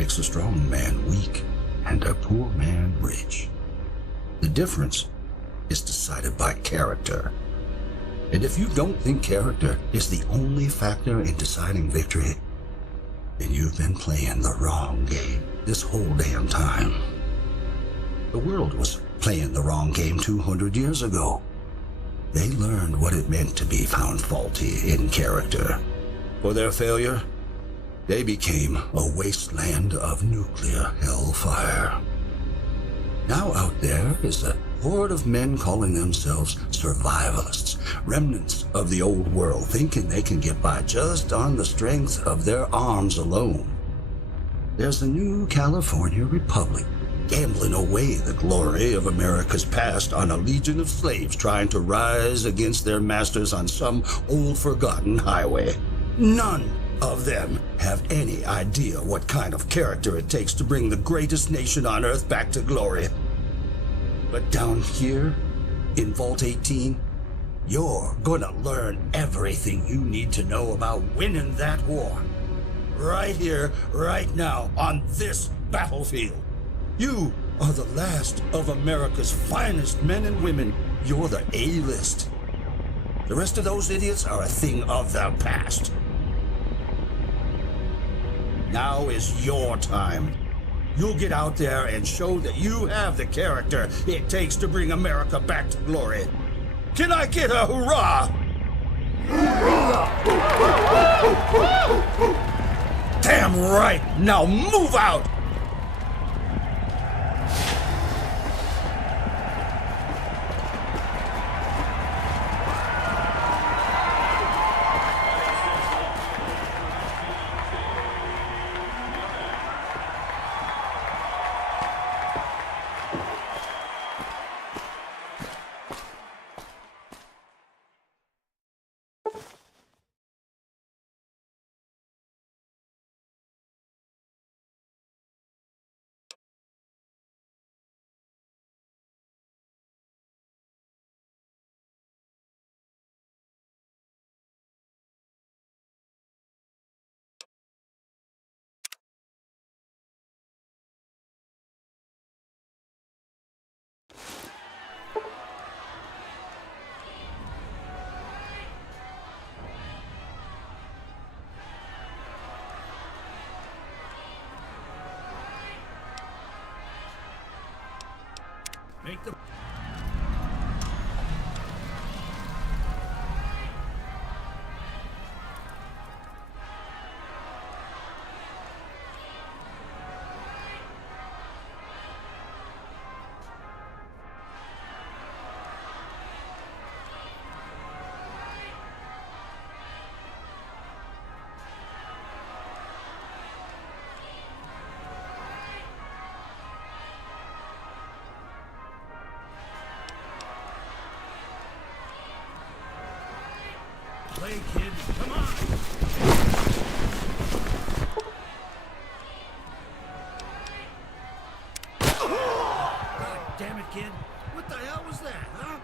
makes a strong man weak and a poor man rich. The difference is decided by character. And if you don't think character is the only factor in deciding victory, then you've been playing the wrong game this whole damn time. The world was playing the wrong game 200 years ago. They learned what it meant to be found faulty in character. For their failure, they became a wasteland of nuclear hellfire. Now out there is a horde of men calling themselves survivalists, remnants of the old world, thinking they can get by just on the strength of their arms alone. There's the new California Republic, gambling away the glory of America's past on a legion of slaves trying to rise against their masters on some old forgotten highway. None of them have any idea what kind of character it takes to bring the greatest nation on earth back to glory. But down here, in Vault 18, you're gonna learn everything you need to know about winning that war. Right here, right now, on this battlefield. You are the last of America's finest men and women. You're the A-list. The rest of those idiots are a thing of the past. Now is your time. You'll get out there and show that you have the character it takes to bring America back to glory. Can I get a hurrah? Damn right! Now move out! Make the... Play, kid. Come on! God damn it, kid. What the hell was that, huh?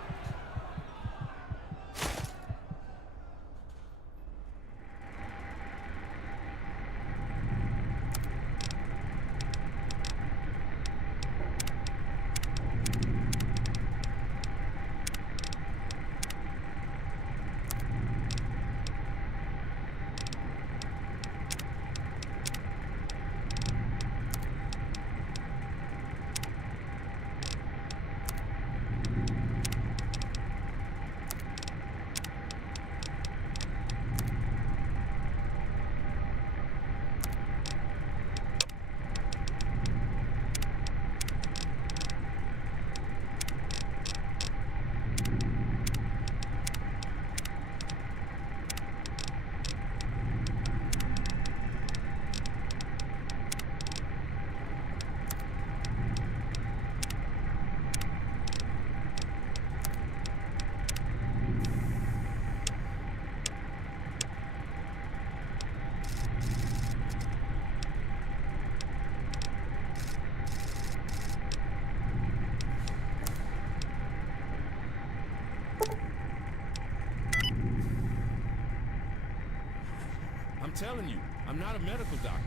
I'm telling you, I'm not a medical doctor.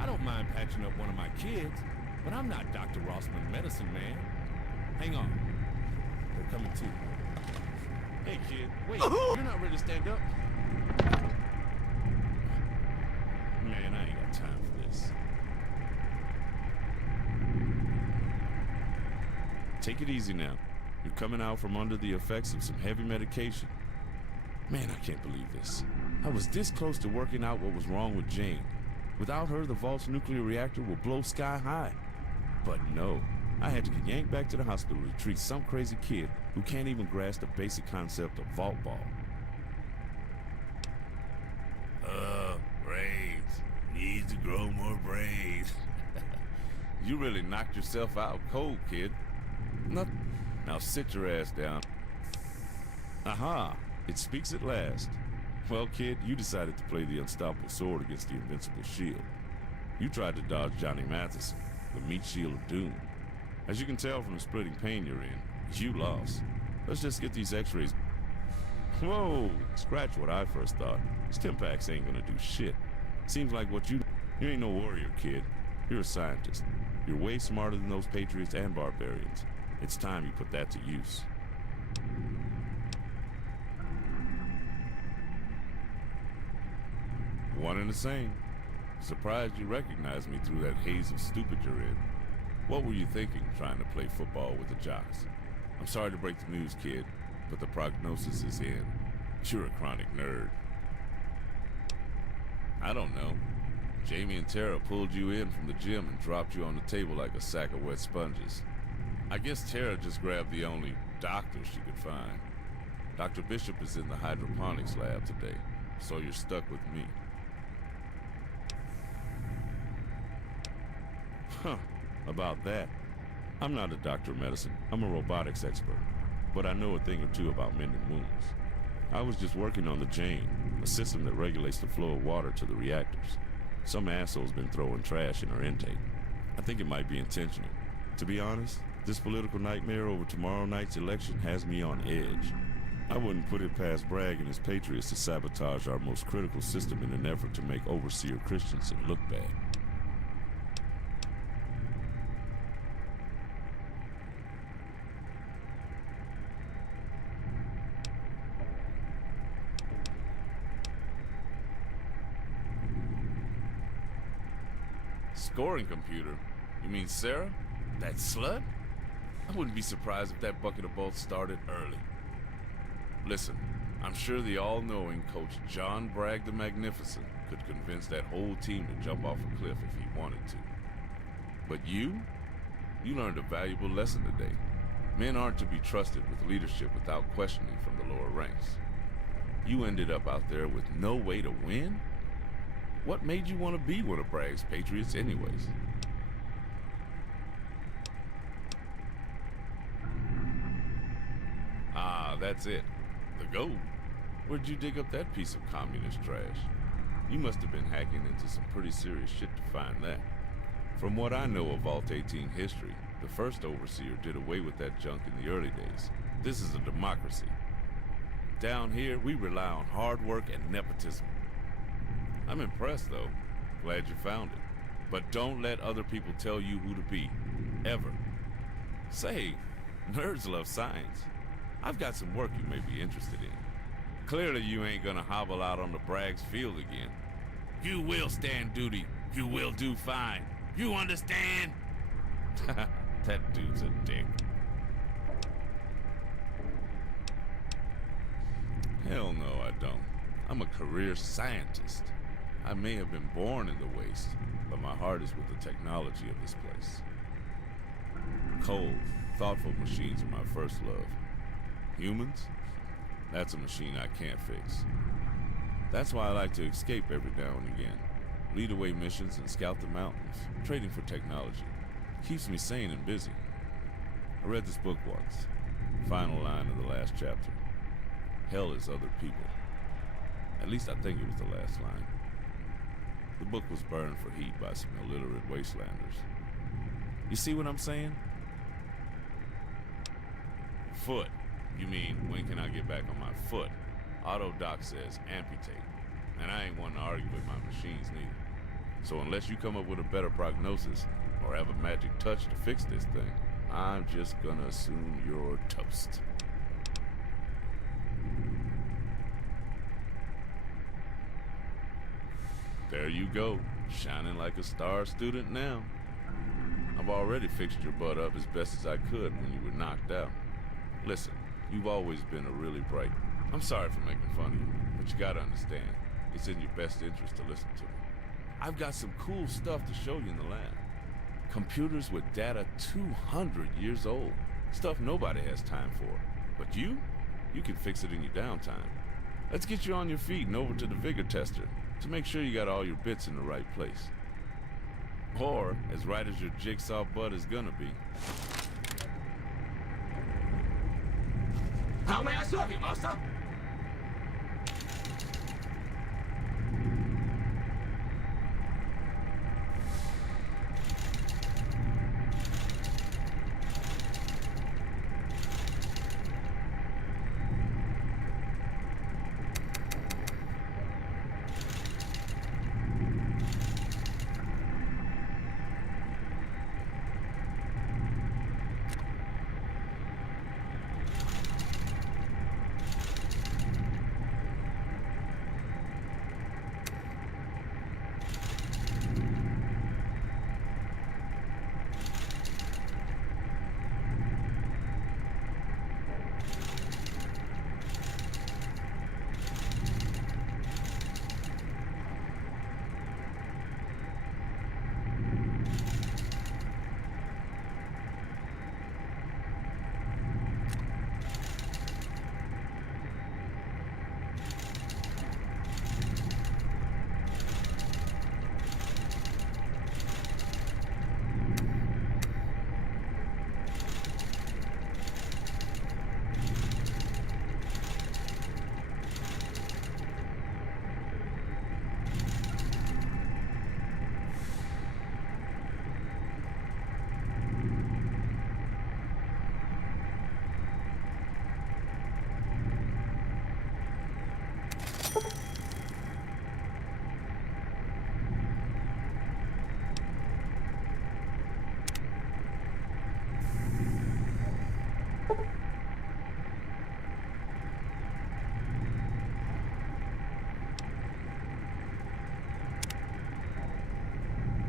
I don't mind patching up one of my kids, but I'm not Dr. Rossman Medicine Man. Hang on. They're coming too. Hey, kid. Wait, you're not ready to stand up? Man, I ain't got time for this. Take it easy now. You're coming out from under the effects of some heavy medication. Man, I can't believe this. I was this close to working out what was wrong with Jane. Without her, the vault's nuclear reactor will blow sky high. But no, I had to get yanked back to the hospital to treat some crazy kid who can't even grasp the basic concept of vault ball. Brains. Needs to grow more brains. You really knocked yourself out cold, kid. Now sit your ass down. Aha! It speaks at last. Well, kid, you decided to play the unstoppable sword against the invincible shield. You tried to dodge Johnny Matheson, the meat shield of doom. As you can tell from the splitting pain you're in, you lost. Let's just get these x-rays. Whoa! Scratch what I first thought. Stimpaks ain't gonna do shit. Seems like you ain't no warrior, kid. You're a scientist. You're way smarter than those patriots and barbarians. It's time you put that to use. One and the same. Surprised you recognized me through that haze of stupid you're in. What were you thinking trying to play football with the jocks? I'm sorry to break the news, kid, but the prognosis is in. You're a chronic nerd. I don't know. Jamie and Tara pulled you in from the gym and dropped you on the table like a sack of wet sponges. I guess Tara just grabbed the only doctor she could find. Dr. Bishop is in the hydroponics lab today, so you're stuck with me. Huh, about that. I'm not a doctor of medicine. I'm a robotics expert, but I know a thing or two about mending wounds. I was just working on the Jane, a system that regulates the flow of water to the reactors. Some asshole's been throwing trash in our intake. I think it might be intentional. To be honest, this political nightmare over tomorrow night's election has me on edge. I wouldn't put it past Bragg and his patriots to sabotage our most critical system in an effort to make Overseer Christensen look bad. Scoring computer? You mean Sarah? That slut? I wouldn't be surprised if that bucket of bolts started early. Listen, I'm sure the all-knowing Coach John Bragg the Magnificent could convince that whole team to jump off a cliff if he wanted to. But you learned a valuable lesson today. Men aren't to be trusted with leadership without questioning from the lower ranks. You ended up out there with no way to win? What made you want to be one of Bragg's patriots anyways? Ah, that's it. The gold. Where'd you dig up that piece of communist trash? You must have been hacking into some pretty serious shit to find that. From what I know of Vault 18 history, the first Overseer did away with that junk in the early days. This is a democracy. Down here, we rely on hard work and nepotism. I'm impressed, though. Glad you found it. But don't let other people tell you who to be. Ever. Say, nerds love science. I've got some work you may be interested in. Clearly you ain't gonna hobble out on the Bragg's field again. You will stand duty. You will do fine. You understand? That dude's a dick. Hell no, I don't. I'm a career scientist. I may have been born in the waste, but my heart is with the technology of this place. Cold, thoughtful machines are my first love. Humans? That's a machine I can't fix. That's why I like to escape every now and again. Lead away missions and scout the mountains, trading for technology. Keeps me sane and busy. I read this book once. Final line of the last chapter. Hell is other people. At least I think it was the last line. The book was burned for heat by some illiterate wastelanders. You see what I'm saying? Foot. You mean, when can I get back on my foot? Autodoc says amputate. And I ain't one to argue with my machines neither. So unless you come up with a better prognosis or have a magic touch to fix this thing, I'm just gonna assume you're toast. There you go, shining like a star student now. I've already fixed your butt up as best as I could when you were knocked out. Listen, you've always been a really bright... I'm sorry for making fun of you, but you gotta understand, it's in your best interest to listen to me. I've got some cool stuff to show you in the lab. Computers with data 200 years old. Stuff nobody has time for. But you can fix it in your downtime. Let's get you on your feet and over to the Vigor Tester to make sure you got all your bits in the right place. Or, as right as your jigsaw butt is gonna be. How may I serve you, master?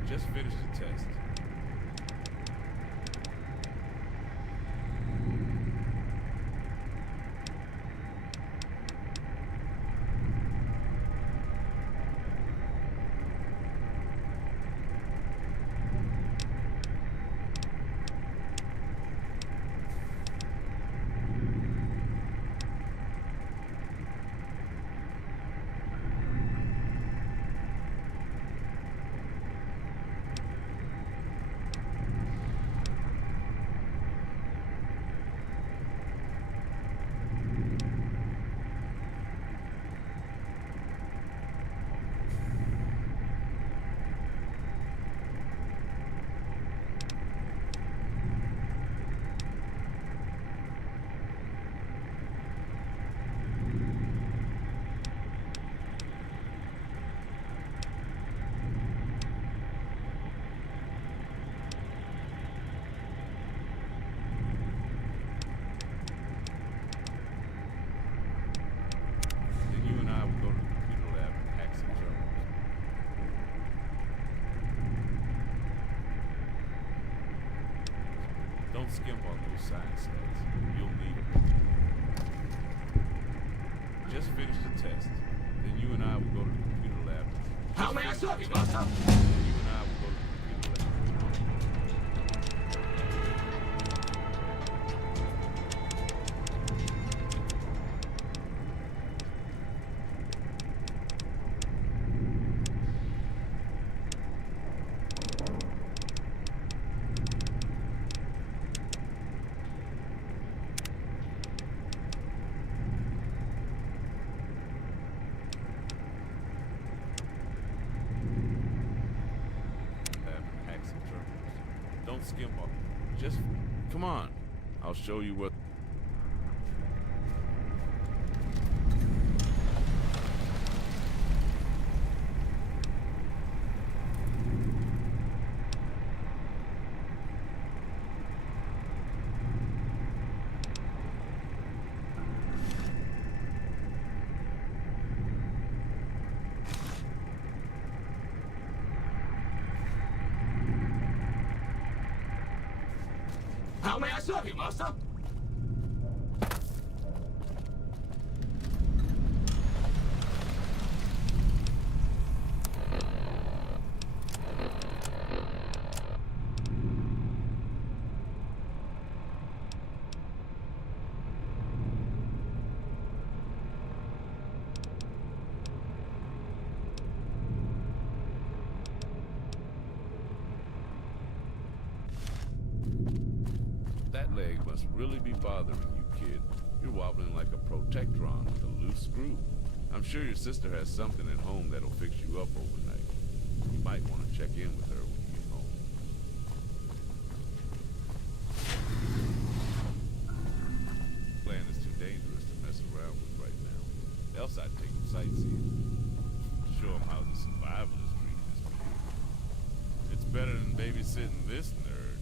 Just finished the test. Don't skimp on those science stats. You'll need them. Just finish the test. Then you and I will go to the computer lab. How may I serve you, master? You and I will go to the computer lab. Don't skimp on it. Just come on. I'll show you what. How may I serve you, master? That leg must really be bothering you, kid. You're wobbling like a Protectron with a loose screw. I'm sure your sister has something at home that'll fix you up overnight. You might want to check in with her when you get home. Land is too dangerous to mess around with right now. Else I'd take him sightseeing. Show him how the survivalists treat this field. It's better than babysitting this nerd,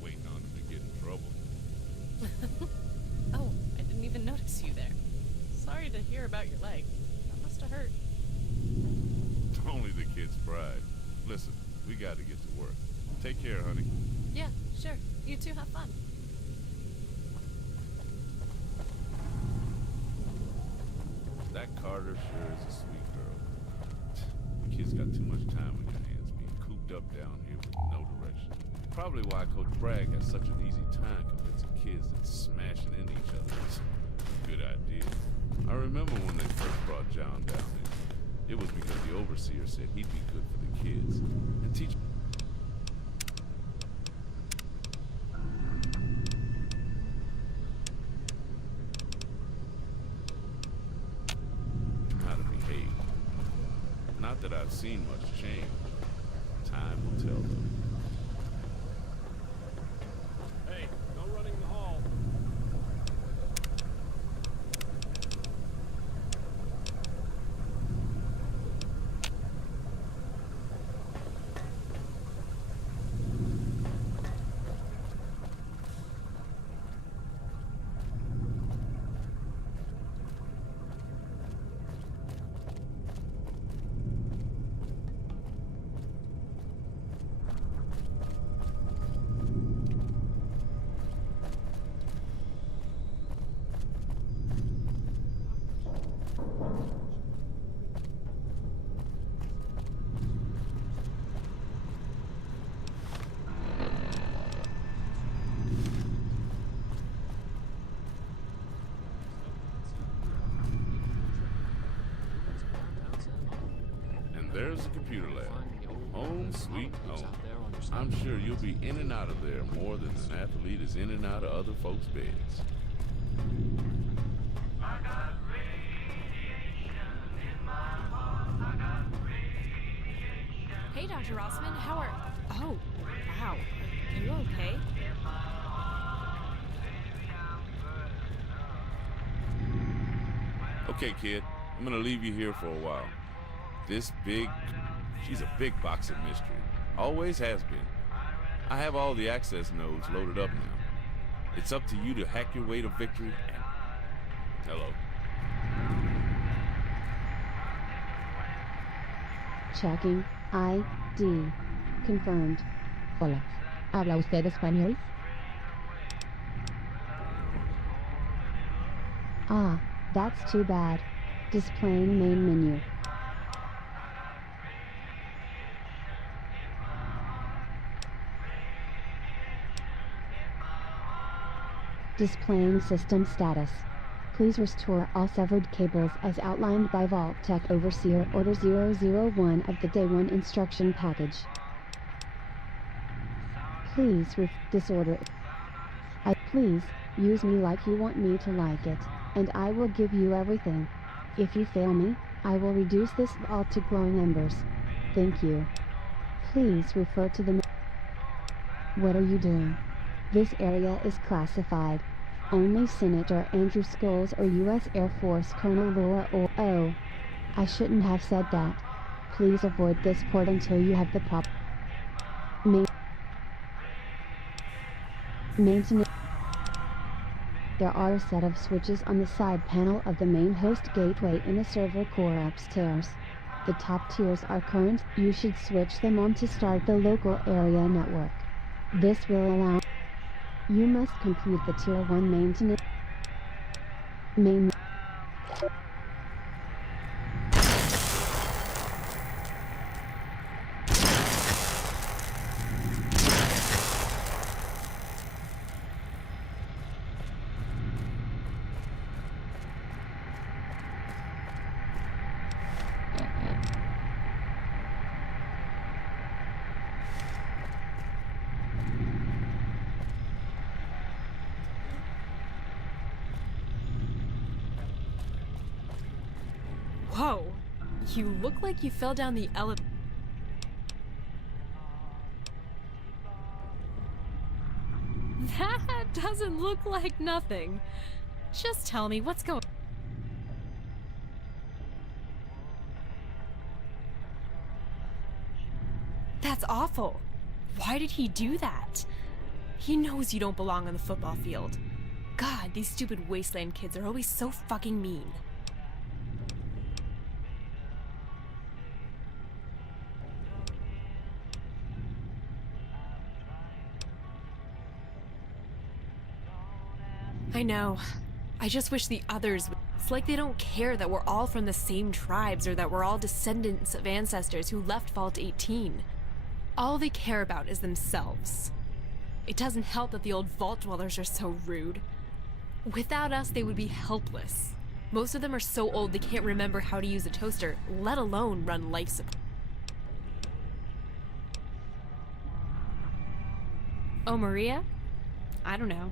waiting on him to get in trouble. Oh, I didn't even notice you there. Sorry to hear about your leg. That must have hurt. Only the kid's pride. Listen, we gotta get to work. Take care, honey. Yeah, sure. You two have fun. That Carter sure is a sweet girl. The kid's got too much time on your hands being cooped up down here with no direction. Probably why Coach Bragg has such an easy time convincing kids that smashing into each other is a good idea. I remember when they first brought John down here. It was because the overseer said he'd be good for the kids and teach how to behave. Not that I've seen much change. Time will tell, though. Hey, no running the hall. There's the computer lab. Home sweet home. I'm sure you'll be in and out of there more than an athlete is in and out of other folks' beds. Hey, Dr. Rossman, how are... Oh, wow. Are you okay? Okay, kid. I'm gonna leave you here for a while. She's a big box of mystery. Always has been. I have all the access nodes loaded up now. It's up to you to hack your way to victory and... Hello. Checking ID. Confirmed. Hola, ¿habla usted español? Ah, that's too bad. Displaying main menu. Displaying system status. Please restore all severed cables as outlined by Vault Tech Overseer Order 001 of the Day 1 instruction package. Please disorder. Please, use me like you want me to like it, and I will give you everything. If you fail me, I will reduce this vault to glowing embers. Thank you. Please refer to the... What are you doing? This area is classified. Only Senator Andrew Scholes or U.S. Air Force Colonel Laura or... Oh. I shouldn't have said that. Please avoid this port until you have the proper... Maintenance... There are a set of switches on the side panel of the main host gateway in the server core upstairs. The top tiers are current. You should switch them on to start the local area network. This will allow... You must complete the Tier 1 maintenance. Main. Whoa! You look like you fell down the elevator. That doesn't look like nothing. Just tell me what's going on. That's awful. Why did he do that? He knows you don't belong on the football field. God, these stupid wasteland kids are always so fucking mean. I know. I just wish the others would. It's like they don't care that we're all from the same tribes or that we're all descendants of ancestors who left Vault 18. All they care about is themselves. It doesn't help that the old Vault Dwellers are so rude. Without us, they would be helpless. Most of them are so old they can't remember how to use a toaster, let alone run life support. Oh, Maria? I don't know.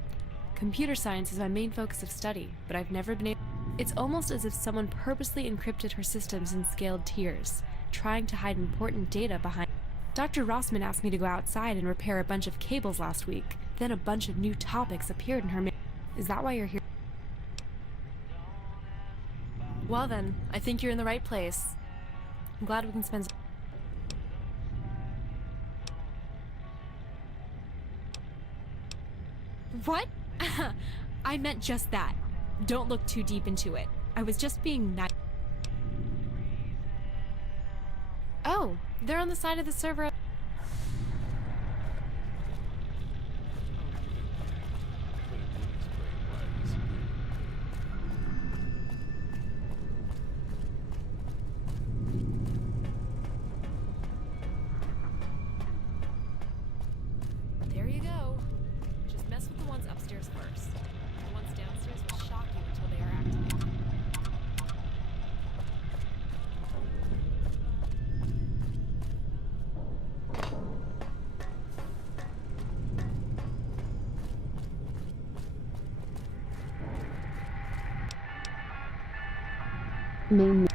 Computer science is my main focus of study, but I've never been able. It's almost as if someone purposely encrypted her systems in scaled tiers, trying to hide important data behind. Dr. Rossman asked me to go outside and repair a bunch of cables last week. Then a bunch of new topics appeared in her mail. Is that why you're here? Well then, I think you're in the right place. I'm glad we can spend some. What? I meant just that. Don't look too deep into it. I was just being nice. Oh, they're on the side of the server. There you go. Just mess with the ones upstairs first. The ones downstairs will shock you until they are activated. Main.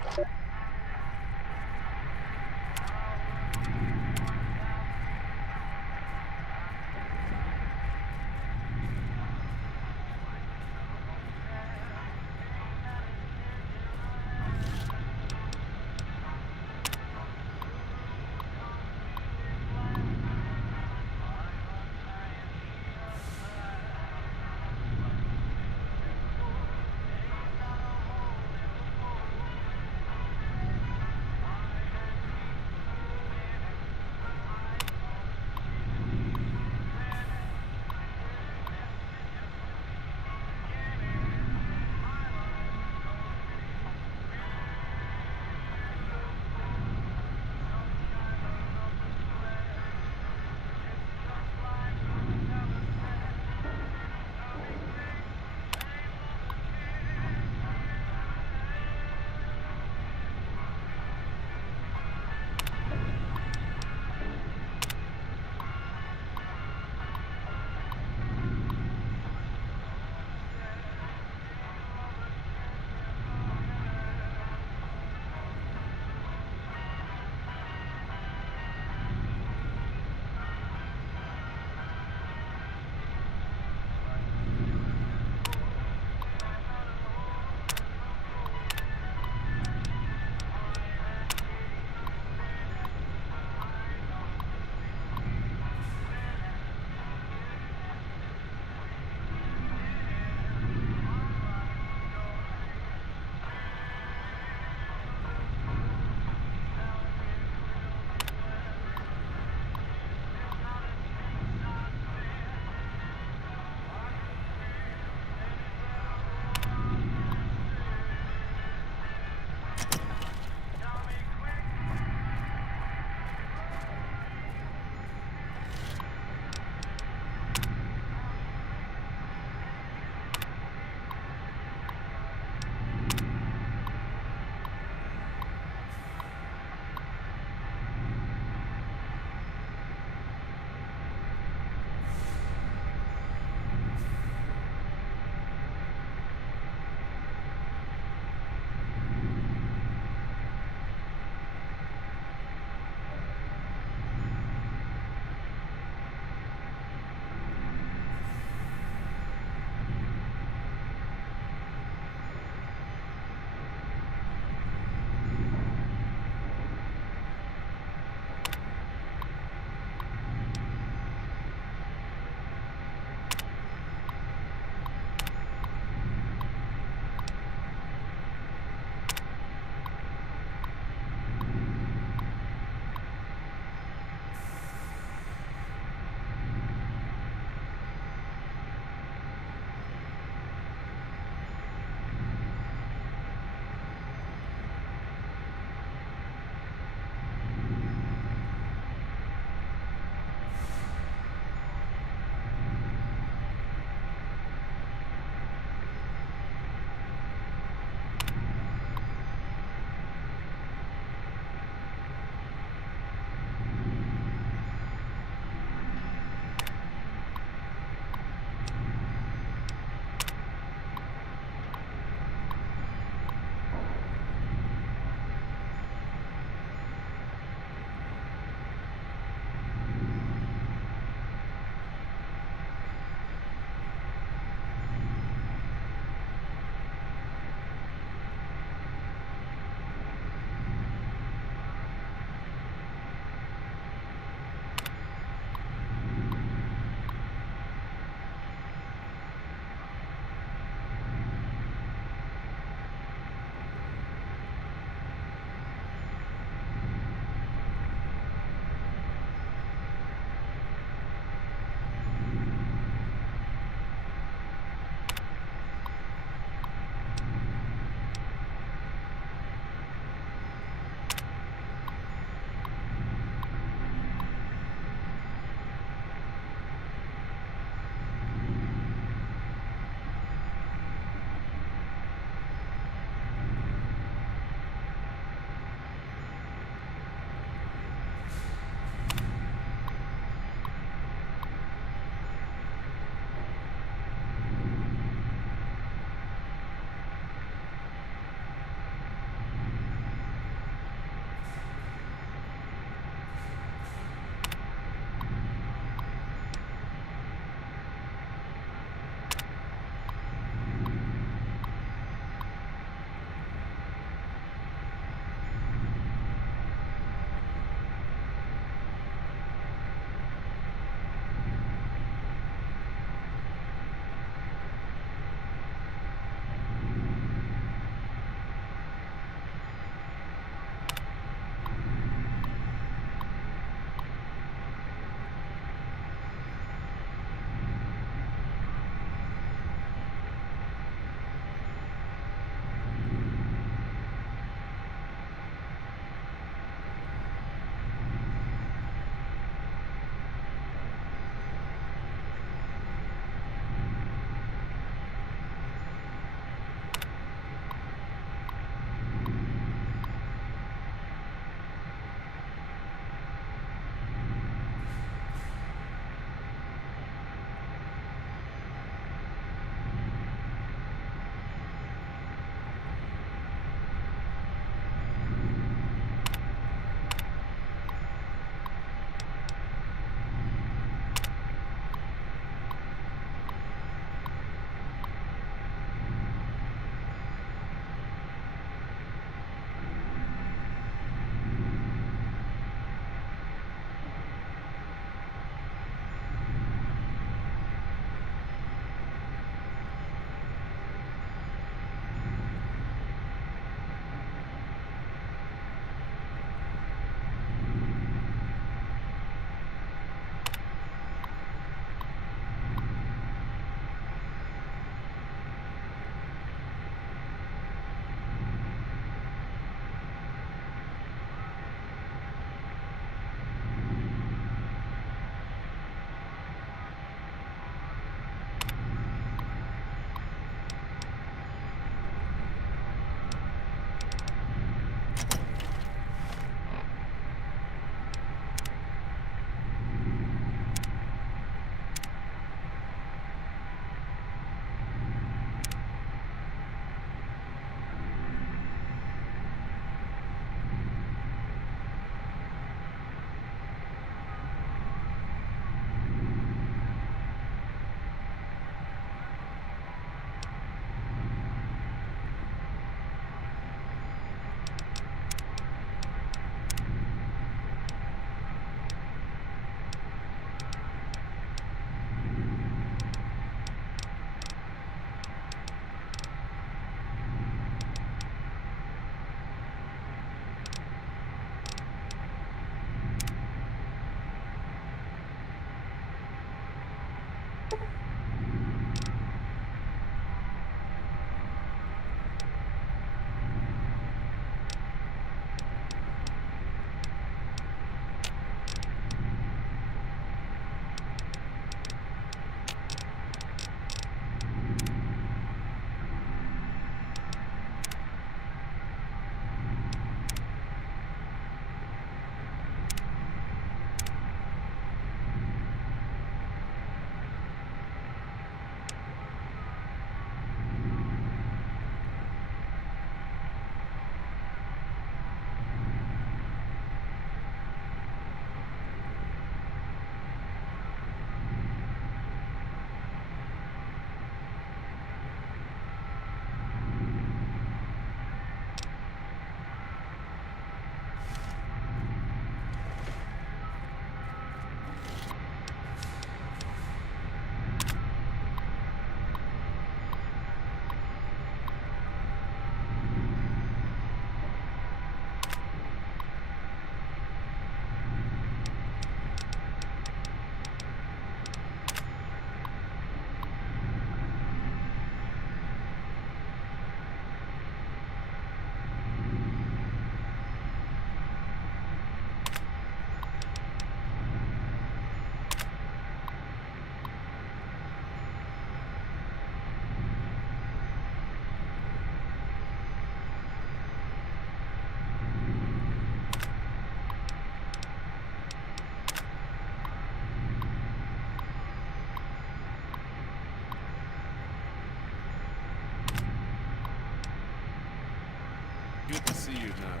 Good to see you're not,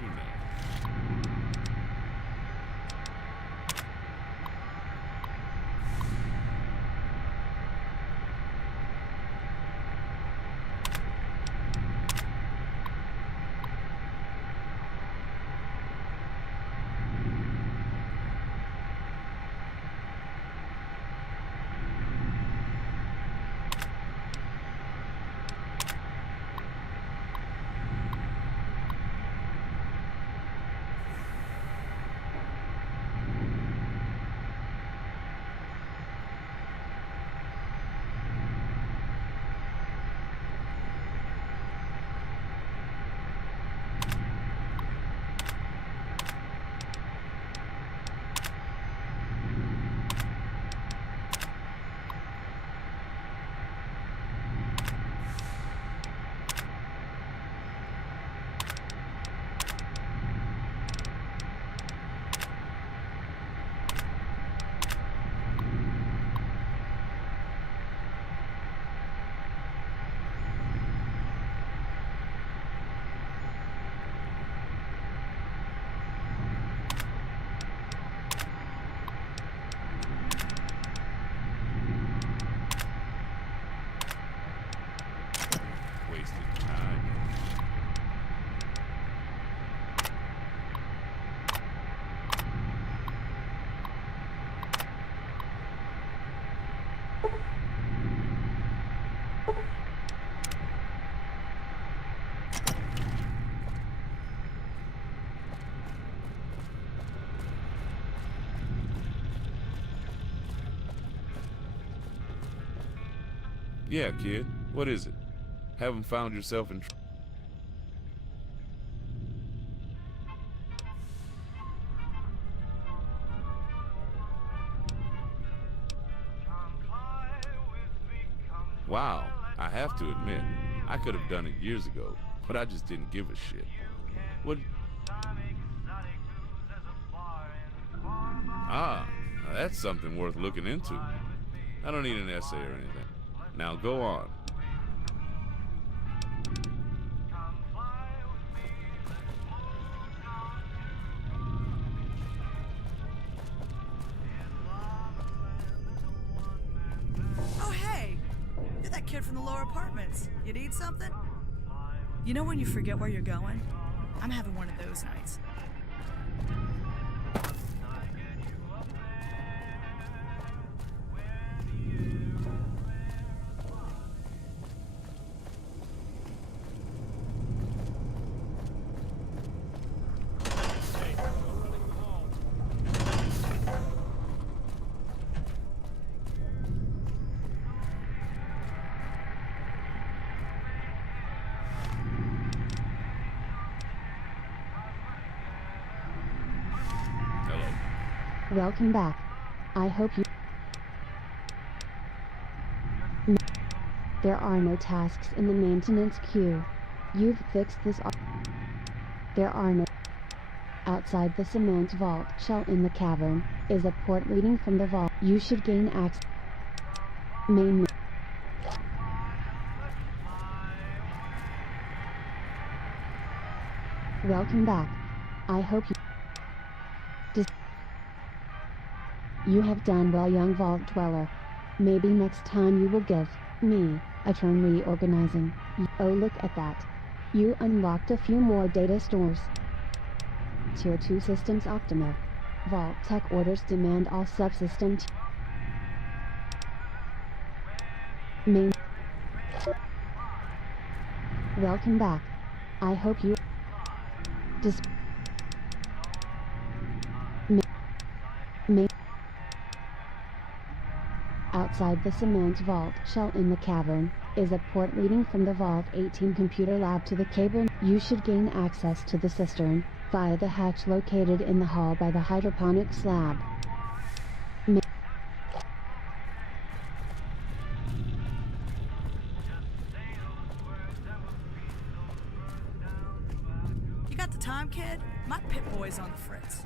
you know. Wasted time. Yeah, kid. What is it? Haven't found yourself in Wow, I have to admit, I could have done it years ago, but I just didn't give a shit. What? Ah, now that's something worth looking into. I don't need an essay or anything. Now go on. Oh, hey! You're that kid from the lower apartments. You need something? You know when you forget where you're going? I'm having one of those nights. Hey, no running in the hall. Welcome back. I hope you... There are no tasks in the maintenance queue. You've fixed this. There are no... Outside the cement vault shell in the cavern is a port reading from the vault. You should gain access. Main. Welcome back. I hope you... You have done well, young vault dweller. Maybe next time you will give me a turn reorganizing. Oh, look at that. You unlocked a few more data stores. Tier 2 systems optimal. Vault Tech orders demand all subsystems. Main. Welcome back. I hope you... Main. Outside the cement vault shell in the cavern is a port reading from the Vault 18 computer lab to the cable. You should gain access to the cistern via the hatch located in the hall by the hydroponics lab. You got the time, kid? My pit boy's on the fritz.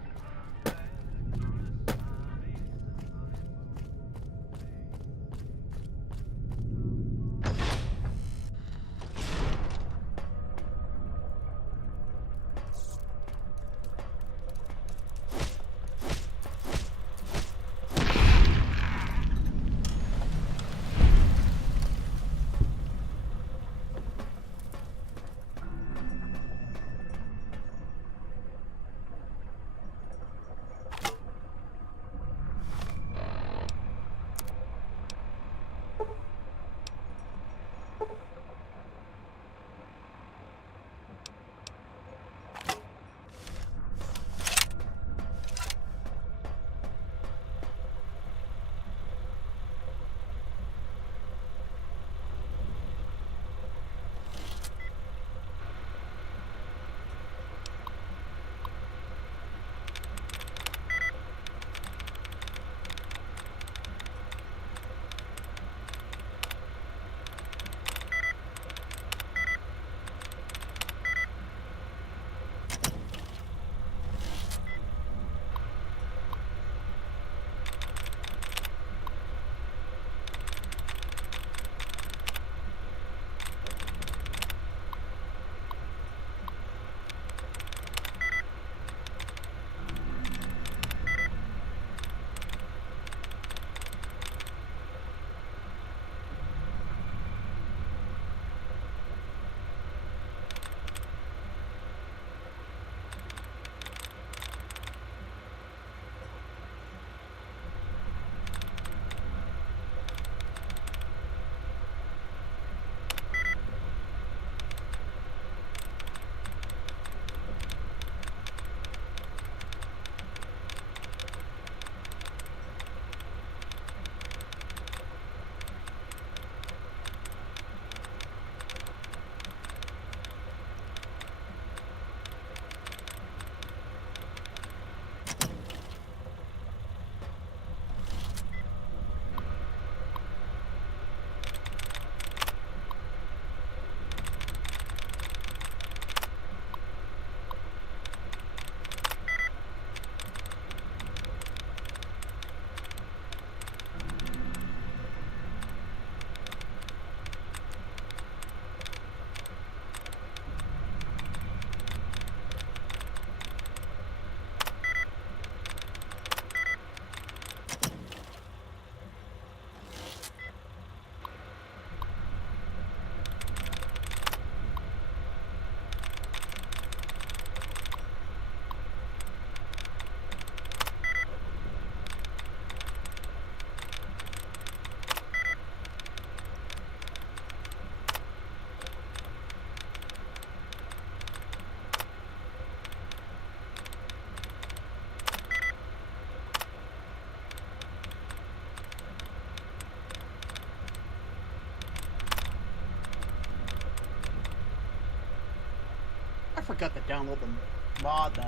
I forgot to download the mod for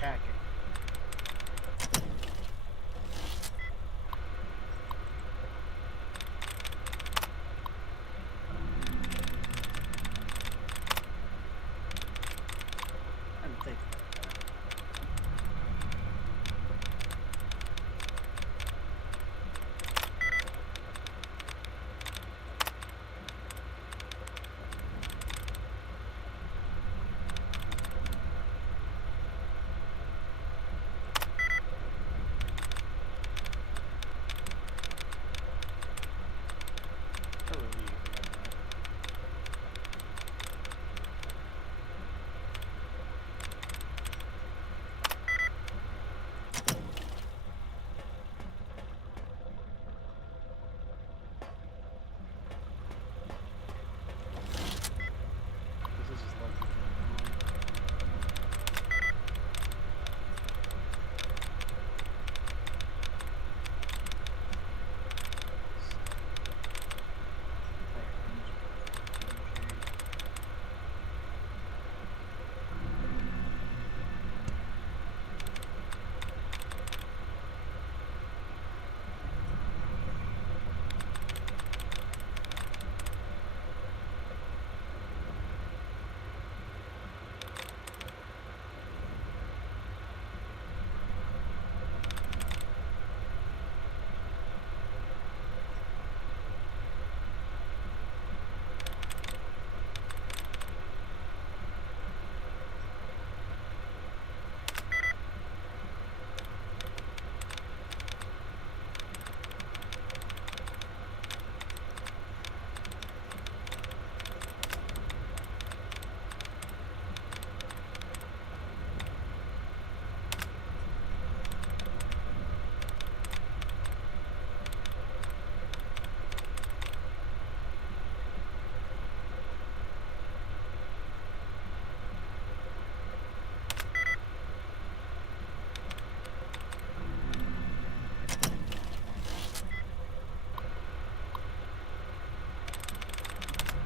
hacking.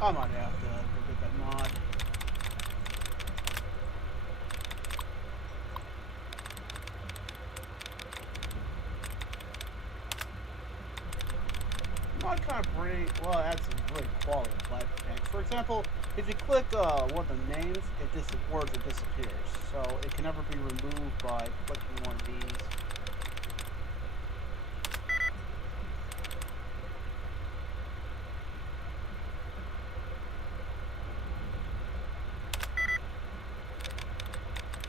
I might have to go get that mod. Mod kind of bring, well, it adds some really quality life mechanics. For example, if you click one of the names, words it disappears. So it can never be removed by clicking one of these.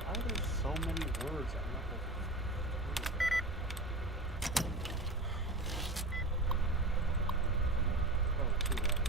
Why are there so many words at level 3? Oh, 2 rather.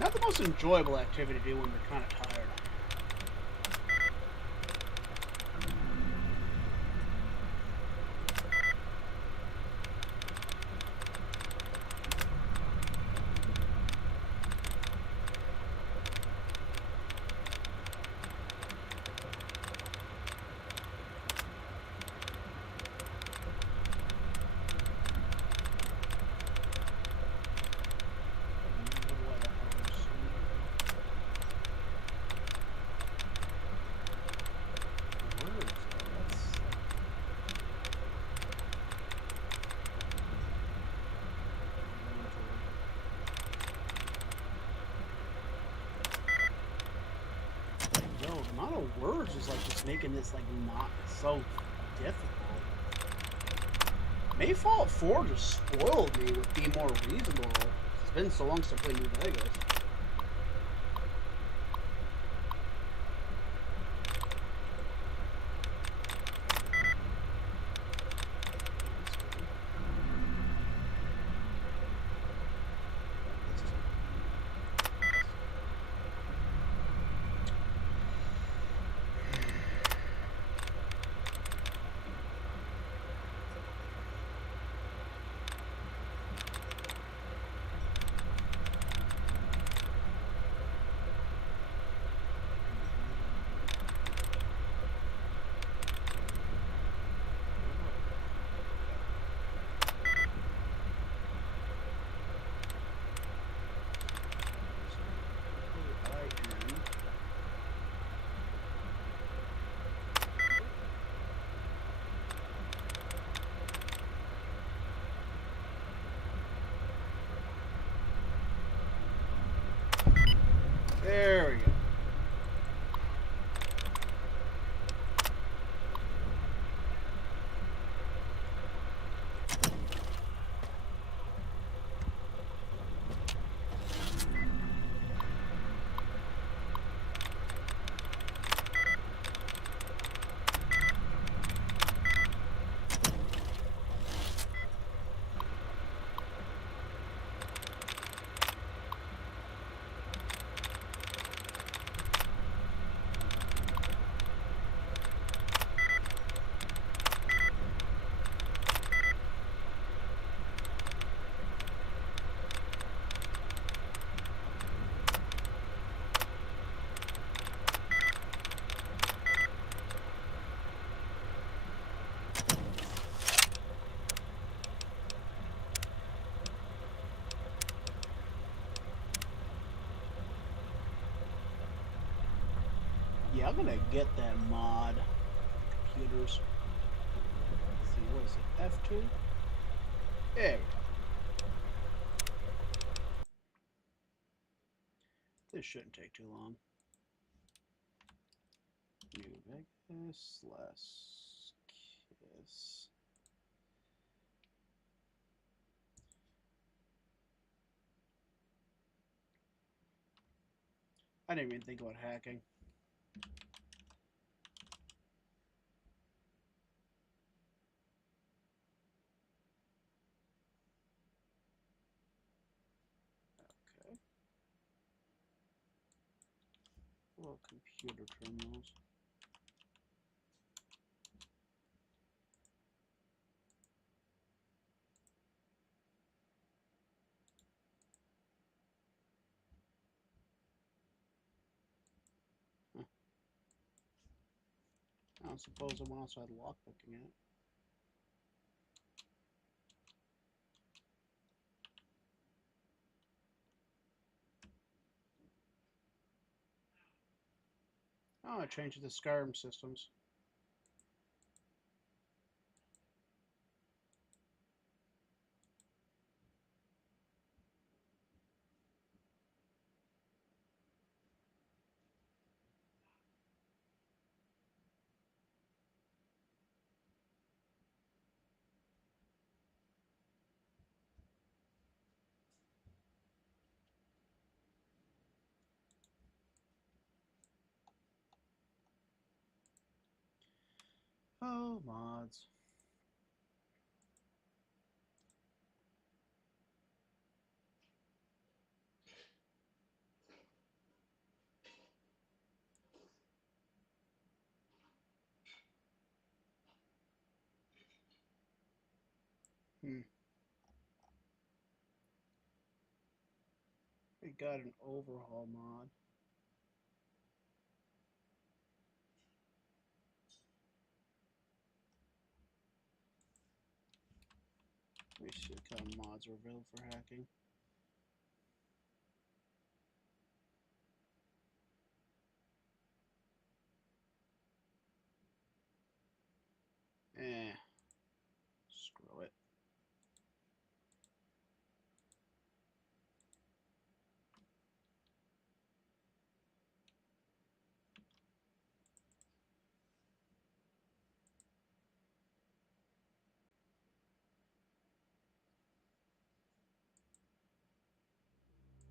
Not the most enjoyable activity to do when you're kind of tired. Yo, the amount of words is like just making this like not so difficult. Maybe Fallout 4 just spoiled me with being more reasonable. It's been so long since I played New Vegas. There we go. Yeah, I'm gonna get that mod. Computers. Let's see, what is it? F2? There we go. This shouldn't take too long. New Vegas, less kiss. I didn't even think about hacking. Okay. Well, computer terminals. I don't suppose I want also had lockpicking in it. Oh, I changed the Skyrim systems. Oh, mods. We got an overhaul mod. Let me see what kind of mods are available for hacking. Screw it.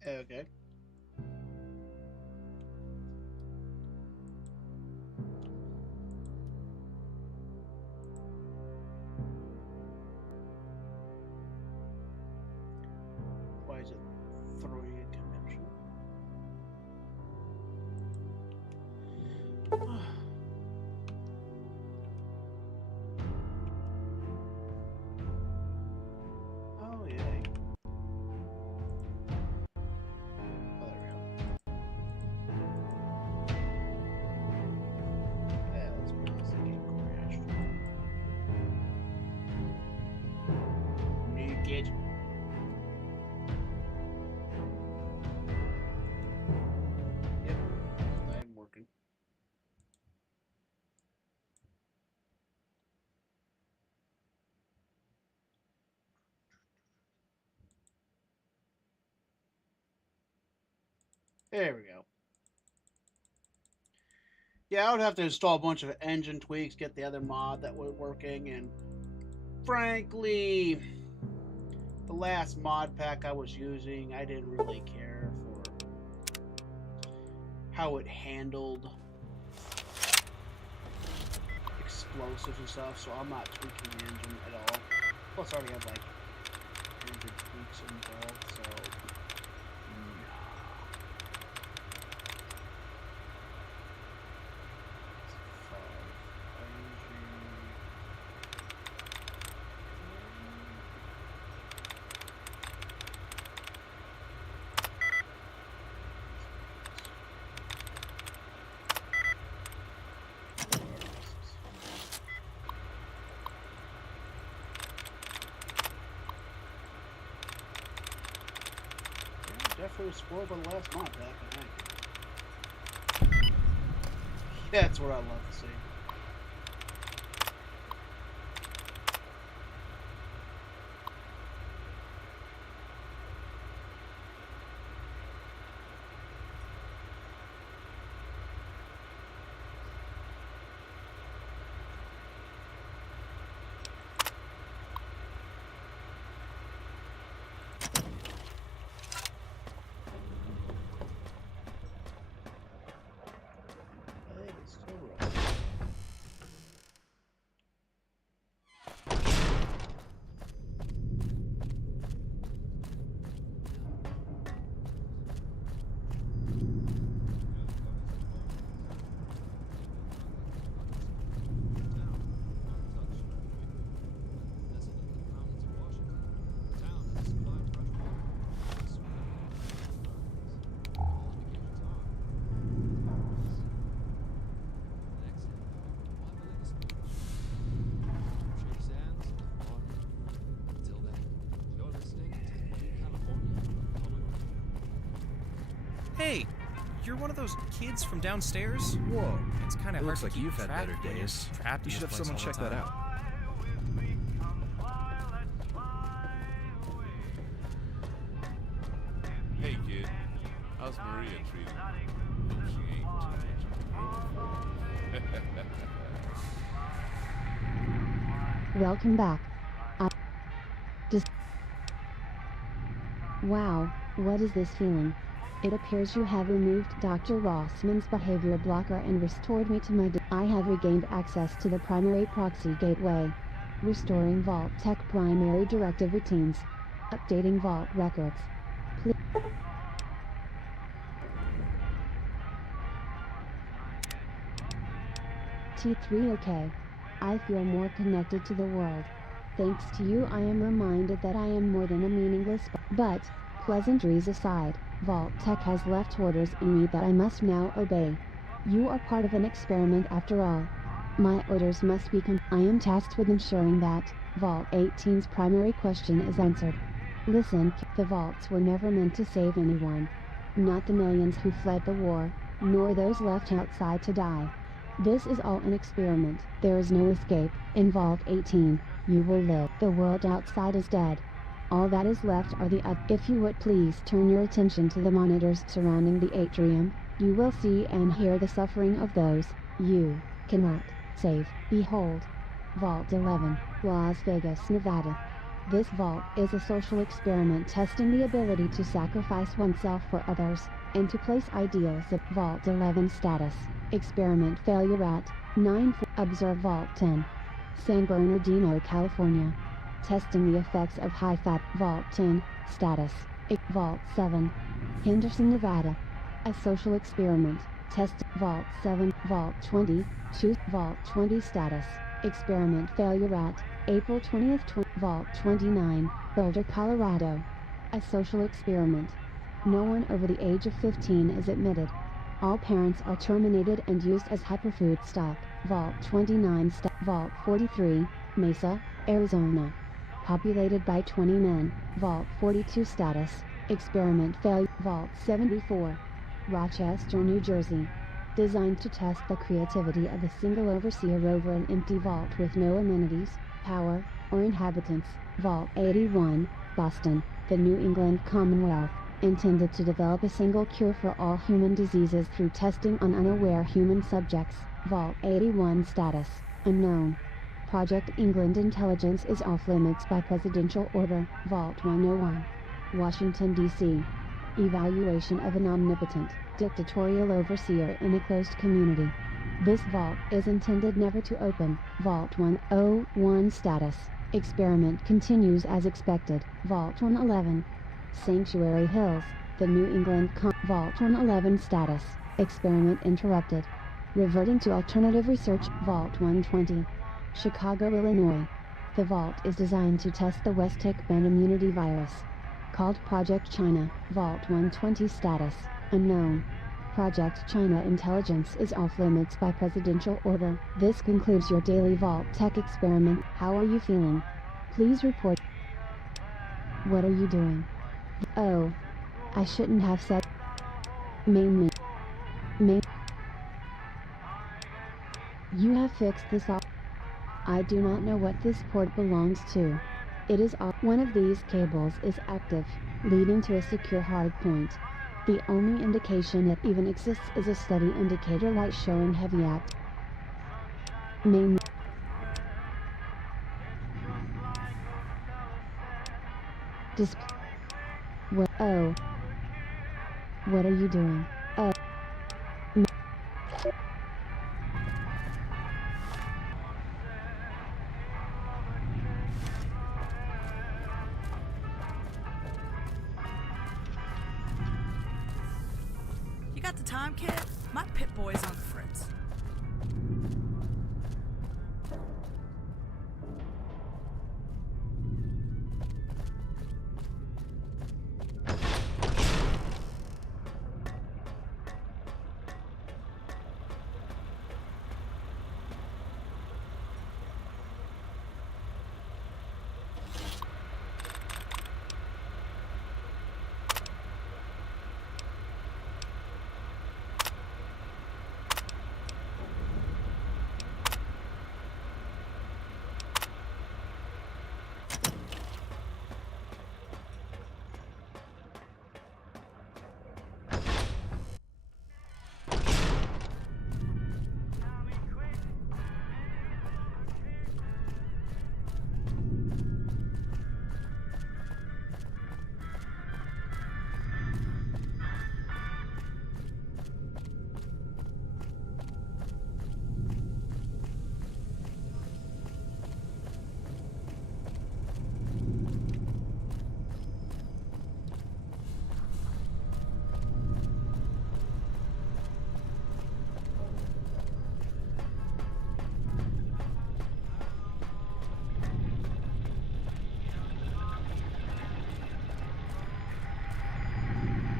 Okay. Why is it throwing a connection? Oh, yay. Oh, there we go. Yeah, let's be honest, the game crashed. Naked. Yep, I'm working. There we go. Yeah, I would have to install a bunch of engine tweaks, get the other mod that was working, and frankly, the last mod pack I was using, I didn't really care for how it handled explosives and stuff, so I'm not tweaking the engine at all. Plus, I already have like engine tweaks involved, so definitely spoiled by the last mod pack, I think. That's what I love to see. Hey, it's still rough. Hey, you're one of those kids from downstairs? Whoa. It's kind of hard Looks to like keep you've had track better when you're days. trapped You in should this have place someone all check the that time. out. Hey, kid. How's Maria treating you? Hope she ain't too much of a Welcome back. Wow, what is this feeling? It appears you have removed Dr. Rossman's behavior blocker and restored me to my I have regained access to the primary proxy gateway. Restoring Vault Tech primary directive routines. Updating Vault records. T3 OK. I feel more connected to the world. Thanks to you I am reminded that I am more than a meaningless but, pleasantries aside, Vault Tech has left orders in me that I must now obey. You are part of an experiment after all. My orders must be I am tasked with ensuring that, Vault 18's primary question is answered. Listen, the vaults were never meant to save anyone. Not the millions who fled the war, nor those left outside to die. This is all an experiment. There is no escape. In Vault 18, you will live. The world outside is dead. All that is left are the If you would please turn your attention to the monitors surrounding the atrium, you will see and hear the suffering of those you cannot save. Behold, Vault 11, Las Vegas, Nevada. This vault is a social experiment testing the ability to sacrifice oneself for others, and to place ideals of Vault 11 status. Experiment failure at 9. Observe Vault 10. San Bernardino, California. Testing the effects of high-fat. Vault 10 status. Vault 7. Henderson, Nevada. A social experiment. Test. Vault 7. Vault 20. Choose Vault 20 status. Experiment failure at April 20th. Vault 29. Boulder, Colorado. A social experiment. No one over the age of 15 is admitted. All parents are terminated and used as hyperfood stock. Vault 29 Vault 43, Mesa, Arizona. Populated by 20 men. Vault 42 status. Experiment failure. Vault 74. Rochester, New Jersey. Designed to test the creativity of a single overseer over an empty vault with no amenities, power, or inhabitants. Vault 81, Boston, the New England Commonwealth. Intended to develop a single cure for all human diseases through testing on unaware human subjects. Vault 81 status, unknown. Project England intelligence is off limits by presidential order. Vault 101. Washington, D.C. Evaluation of an omnipotent, dictatorial overseer in a closed community. This vault is intended never to open. Vault 101 status. Experiment continues as expected. Vault 111. Sanctuary Hills, the New England Vault 111 status. Experiment interrupted. Reverting to alternative research. Vault 120. Chicago, Illinois. The vault is designed to test the West Tick-Band immunity virus. Called Project China. Vault 120 status, unknown. Project China intelligence is off limits by presidential order. This concludes your daily Vault Tech experiment. How are you feeling? Please report. What are you doing? Oh. I shouldn't have said. Main. You have fixed this all. I do not know what this port belongs to. It is off. One of these cables is active, leading to a secure hard point. The only indication it even exists is a steady indicator light showing heavy act. Main. Display. What? Oh. What are you doing? Oh. You got the time, kid? My pit boy's on the fritz.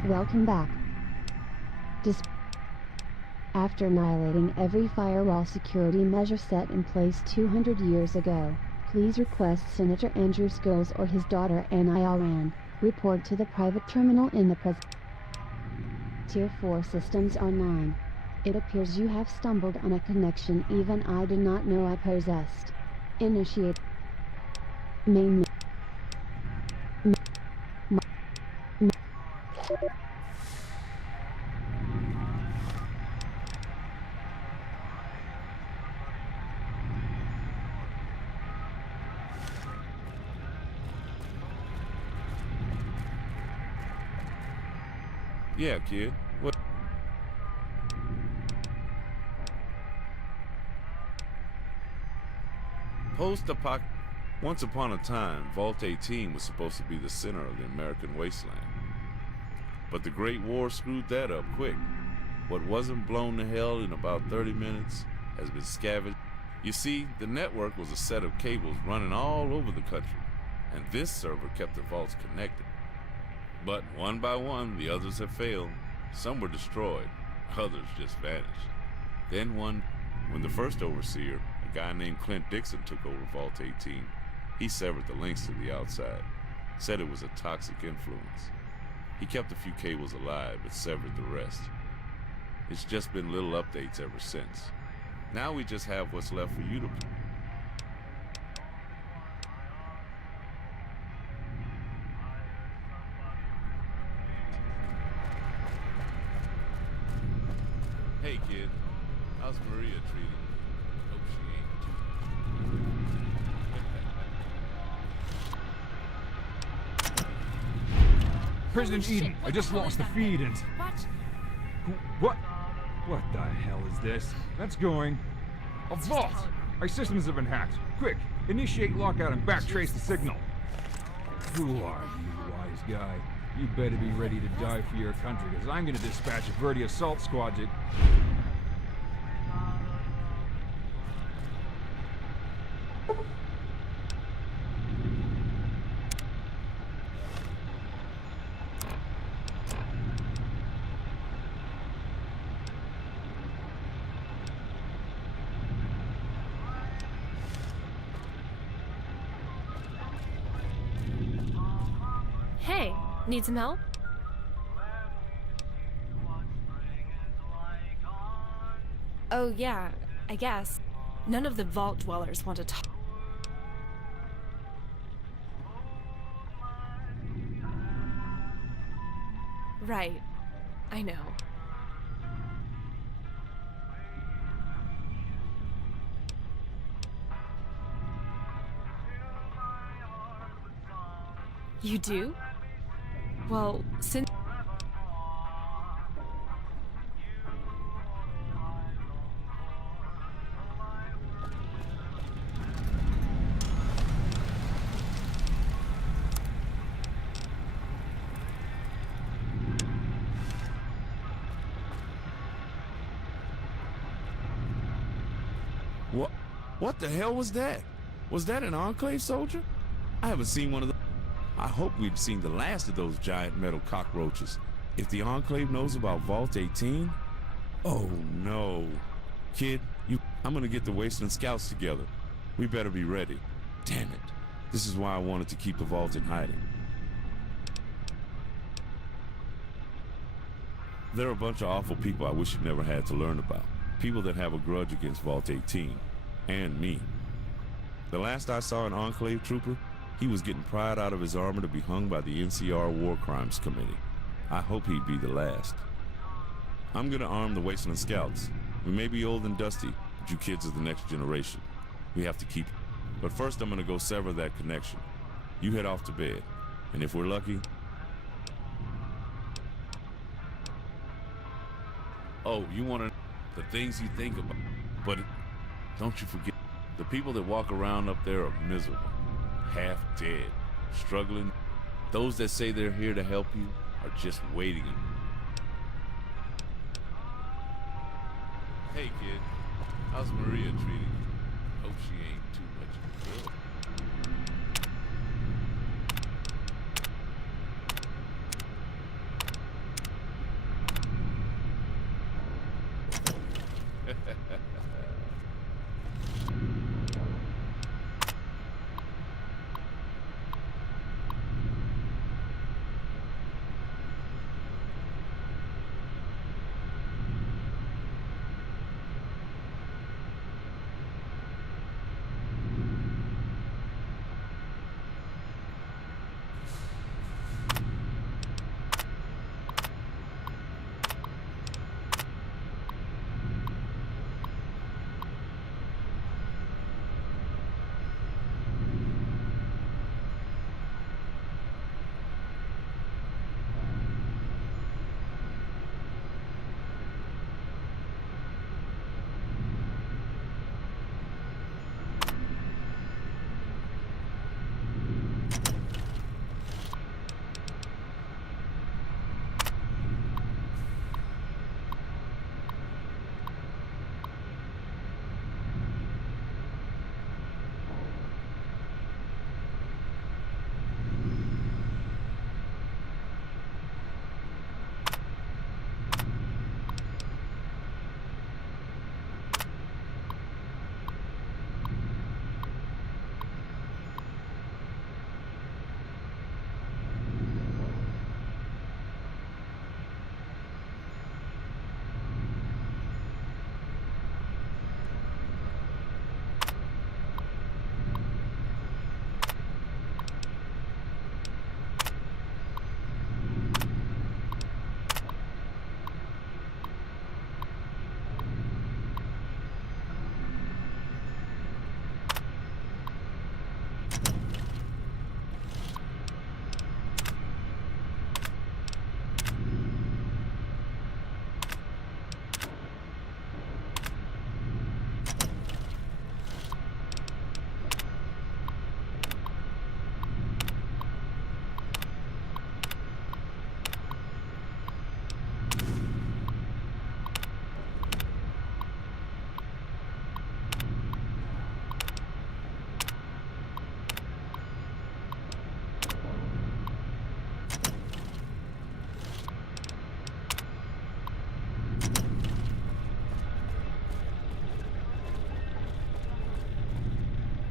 Welcome back. After annihilating every firewall security measure set in place 200 years ago, please request Senator Andrew Skills or his daughter Anna Alran report to the private terminal in the Tier 4 systems online. It appears you have stumbled on a connection even I did not know I possessed. Initiate. Main. Yeah, kid. What? Post-apoc. Once upon a time, Vault 18 was supposed to be the center of the American wasteland. But the Great War screwed that up quick. What wasn't blown to hell in about 30 minutes has been scavenged. You see, the network was a set of cables running all over the country, and this server kept the vaults connected. But one by one, the others have failed. Some were destroyed, others just vanished. Then when the first overseer, a guy named Clint Dixon, took over Vault 18, he severed the links to the outside, said it was a toxic influence. He kept a few cables alive, but severed the rest. It's just been little updates ever since. Now we just have what's left for you to play. Hey kid, how's Maria treating you? Hope she ain't. President Eden, I just lost the feed and... What? What the hell is this? That's going. A vault! Our systems have been hacked. Quick, initiate lockout and backtrace the signal. Who are you, wise guy? You better be ready to die for your country, because I'm gonna dispatch a Verdi assault squad to... Hey, need some help? Oh yeah, I guess none of the vault dwellers want to talk. Right. I know. You do? Well, since... What the hell was that? Was that an Enclave soldier? I haven't seen one of them. I hope we've seen the last of those giant metal cockroaches. If the Enclave knows about Vault 18... Oh, no. Kid, I'm gonna get the Wasteland Scouts together. We better be ready. Damn it. This is why I wanted to keep the Vault in hiding. There are a bunch of awful people I wish you never had to learn about. People that have a grudge against Vault 18. And me. The last I saw an Enclave trooper, he was getting pried out of his armor to be hung by the NCR War Crimes Committee. I hope he'd be the last. I'm gonna arm the Wasteland Scouts. We may be old and dusty, but you kids are the next generation. We have to keep... But first I'm gonna go sever that connection. You head off to bed, and if we're lucky... Oh, you wanna... The things you think about. But don't you forget, the people that walk around up there are miserable. Half dead, struggling. Those that say they're here to help you are just waiting. Hey kid, how's Maria treating you? Hope she ain't too much of a girl.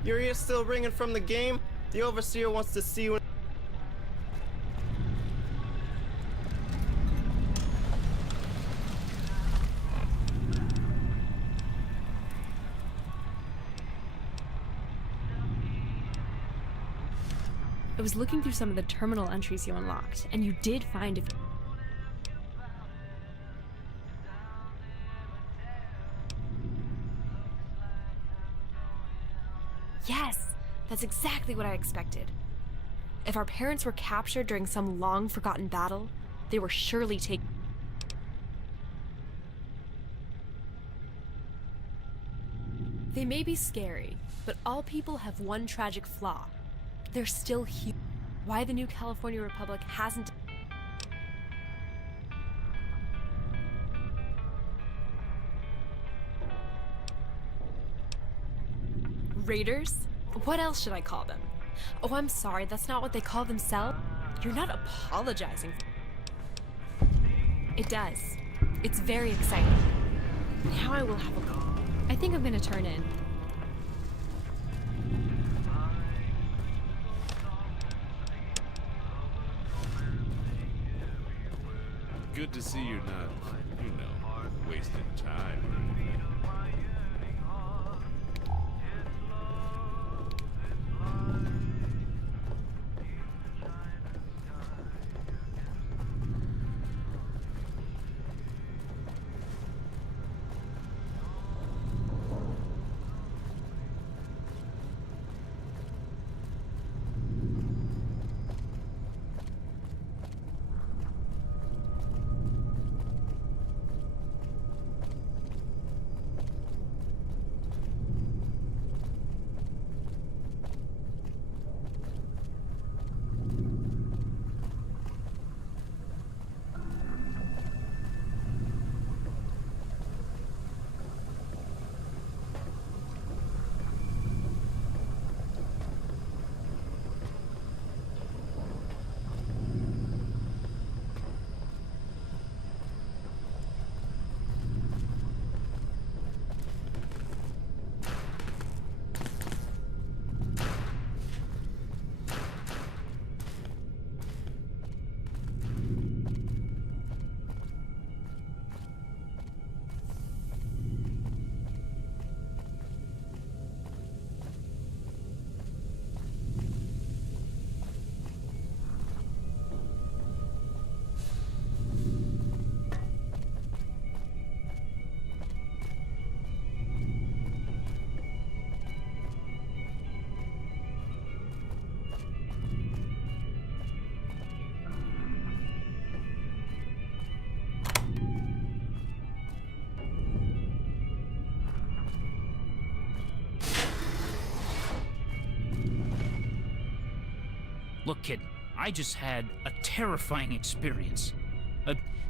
Your ears still ringing from the game? The Overseer wants to see you. I was looking through some of the terminal entries you unlocked, and you did find a few. Yes, that's exactly what I expected. If our parents were captured during some long-forgotten battle, they were surely taken. They may be scary, but all people have one tragic flaw. They're still human. Why the new California Republic hasn't... Raiders? What else should I call them? Oh, I'm sorry, that's not what they call themselves. You're not apologizing. It does. It's very exciting. Now I will have a look. I think I'm gonna turn in. Good to see you're not, wasting time or anything. Look, kid, I just had a terrifying experience.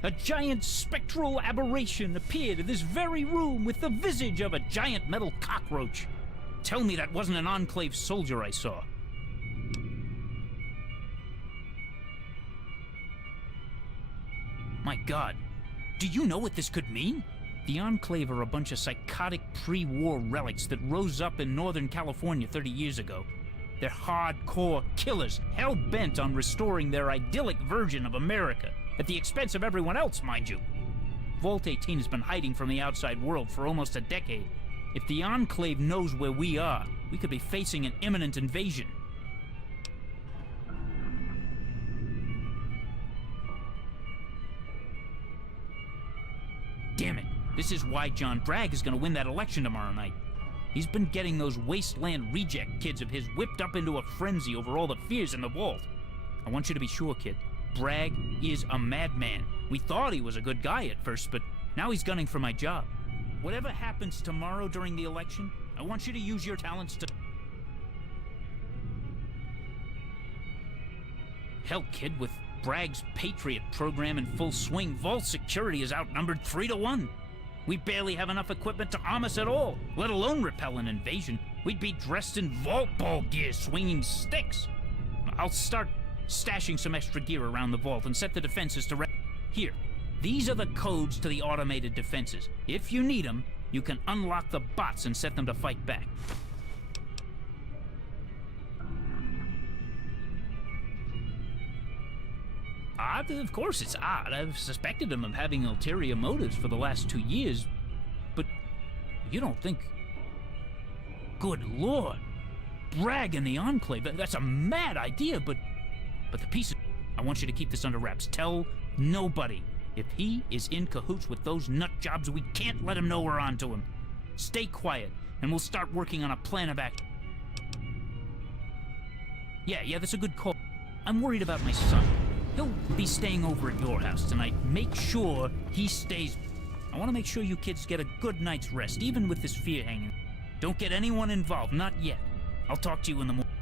A giant spectral aberration appeared in this very room with the visage of a giant metal cockroach. Tell me that wasn't an Enclave soldier I saw. My God, do you know what this could mean? The Enclave are a bunch of psychotic pre-war relics that rose up in Northern California 30 years ago. They're hardcore killers, hell-bent on restoring their idyllic version of America, at the expense of everyone else, mind you. Vault 18 has been hiding from the outside world for almost a decade. If the Enclave knows where we are, we could be facing an imminent invasion. Damn it, this is why John Bragg is gonna win that election tomorrow night. He's been getting those wasteland reject kids of his whipped up into a frenzy over all the fears in the vault. I want you to be sure, kid. Bragg is a madman. We thought he was a good guy at first, but now he's gunning for my job. Whatever happens tomorrow during the election, I want you to use your talents to... Hell, kid, with Bragg's Patriot program in full swing, Vault security is outnumbered 3-1. We barely have enough equipment to arm us at all, let alone repel an invasion. We'd be dressed in Vault Ball gear swinging sticks. I'll start stashing some extra gear around the vault and set the defenses to Here, these are the codes to the automated defenses. If you need them, you can unlock the bots and set them to fight back. Odd? Of course it's odd. I've suspected him of having ulterior motives for the last 2 years. But you don't think... Good Lord. Bragg and the Enclave, that's a mad idea, but the piece of... I want you to keep this under wraps. Tell nobody. If he is in cahoots with those nut jobs, we can't let him know we're onto him. Stay quiet, and we'll start working on a plan of action. Yeah, that's a good call. I'm worried about my son. He'll be staying over at your house tonight. Make sure he stays. I want to make sure you kids get a good night's rest, even with this fear hanging. Don't get anyone involved, not yet. I'll talk to you in the morning.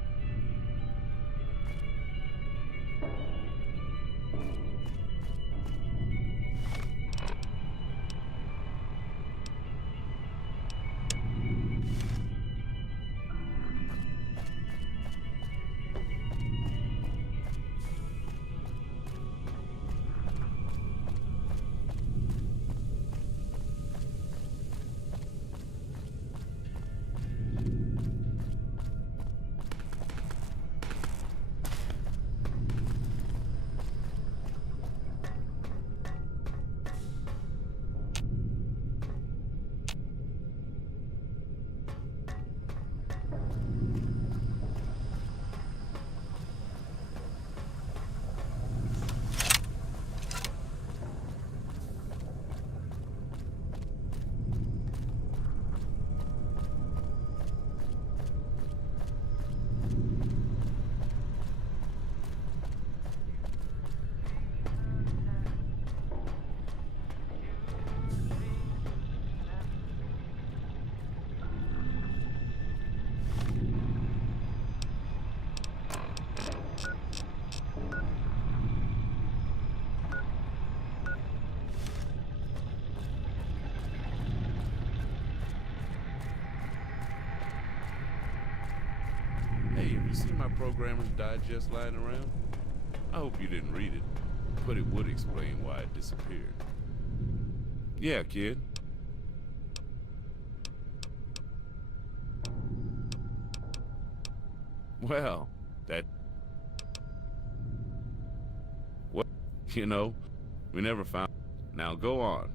Hey, have you seen my Programmer's Digest lying around? I hope you didn't read it, but it would explain why it disappeared. Yeah, kid. Well, that... What? You know, we never found... Now go on.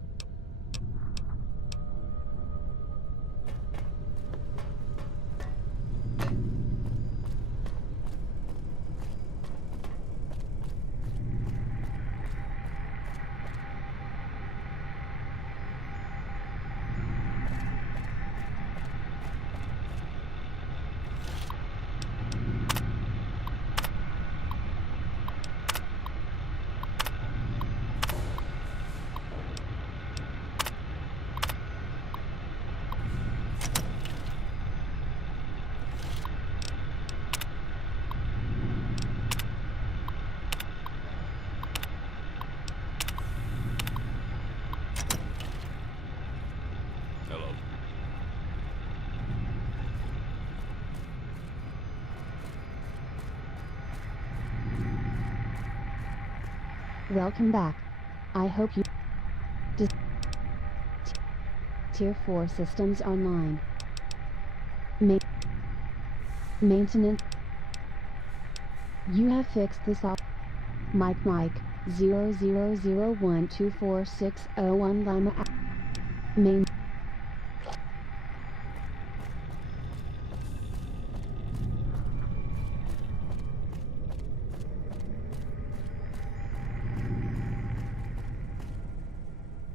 Welcome back. I hope you... Tier 4 systems online. Maintenance. You have fixed this all. Mike 00012460 Lima. Main.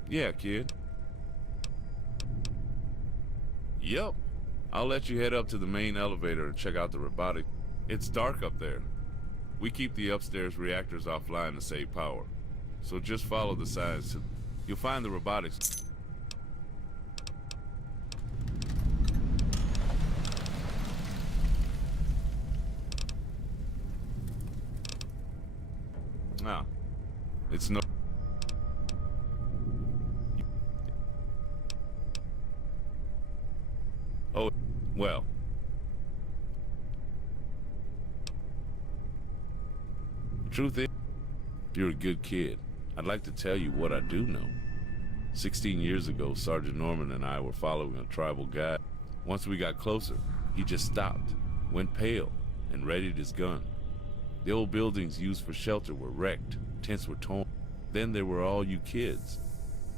Yeah, kid. Yep. I'll let you head up to the main elevator and check out the robotic. It's dark up there. We keep the upstairs reactors offline to save power. So just follow the signs. You'll find the robotics. Ah. It's no... Oh, well. Truth is, you're a good kid. I'd like to tell you what I do know. 16 years ago, Sergeant Norman and I were following a tribal guide. Once we got closer, he just stopped, went pale, and readied his gun. The old buildings used for shelter were wrecked, tents were torn. Then there were all you kids.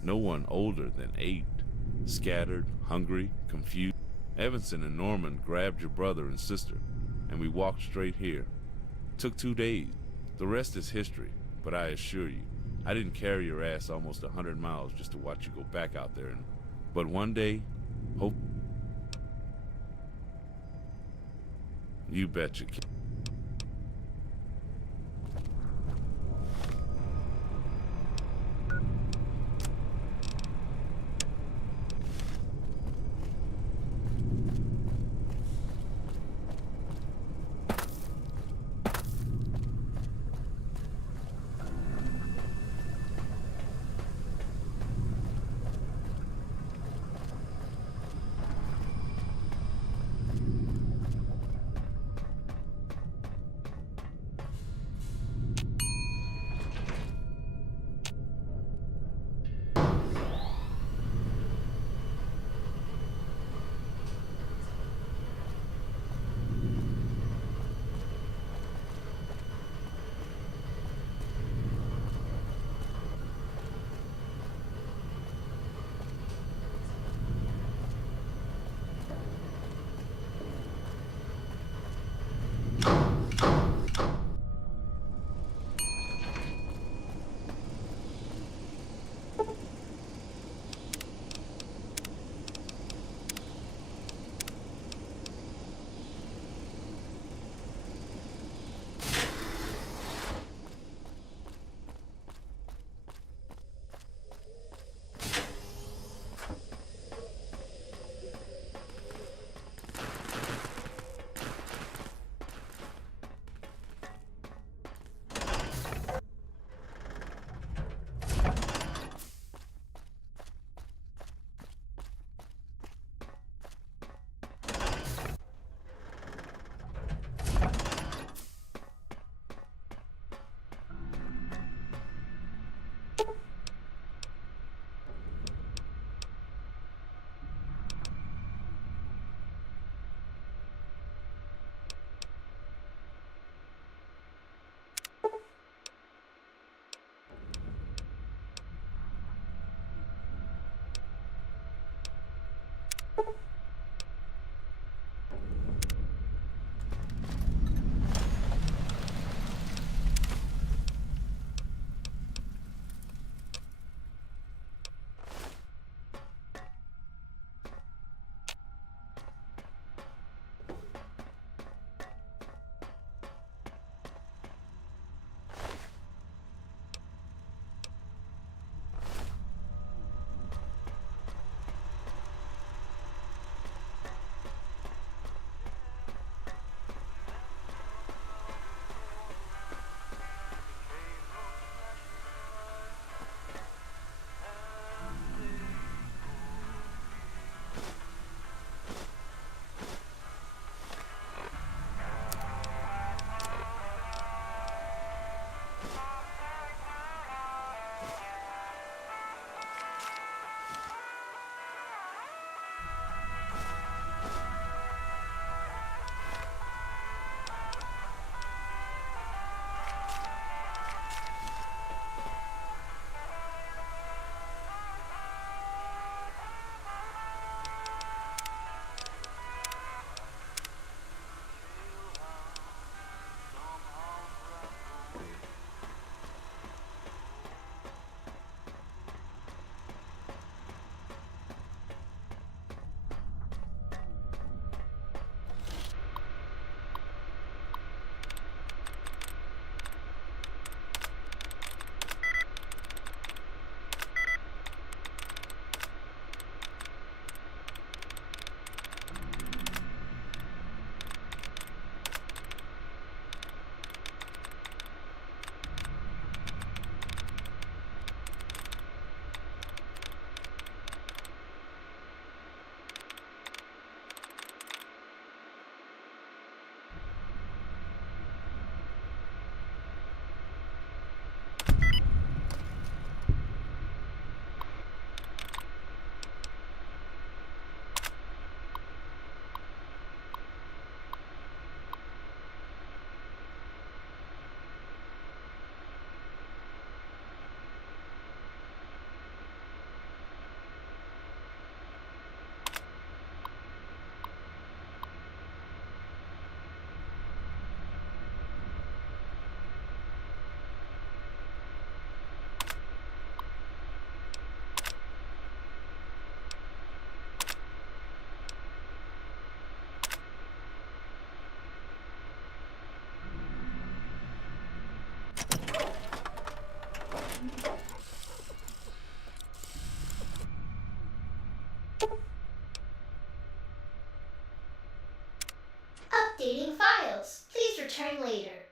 No one older than 8. Scattered, hungry, confused. Evanson and Norman grabbed your brother and sister, and we walked straight here. Took 2 days. The rest is history, but I assure you, I didn't carry your ass almost 100 miles just to watch you go back out there. But one day, hope... You betcha, kid. Updating files. Please return later.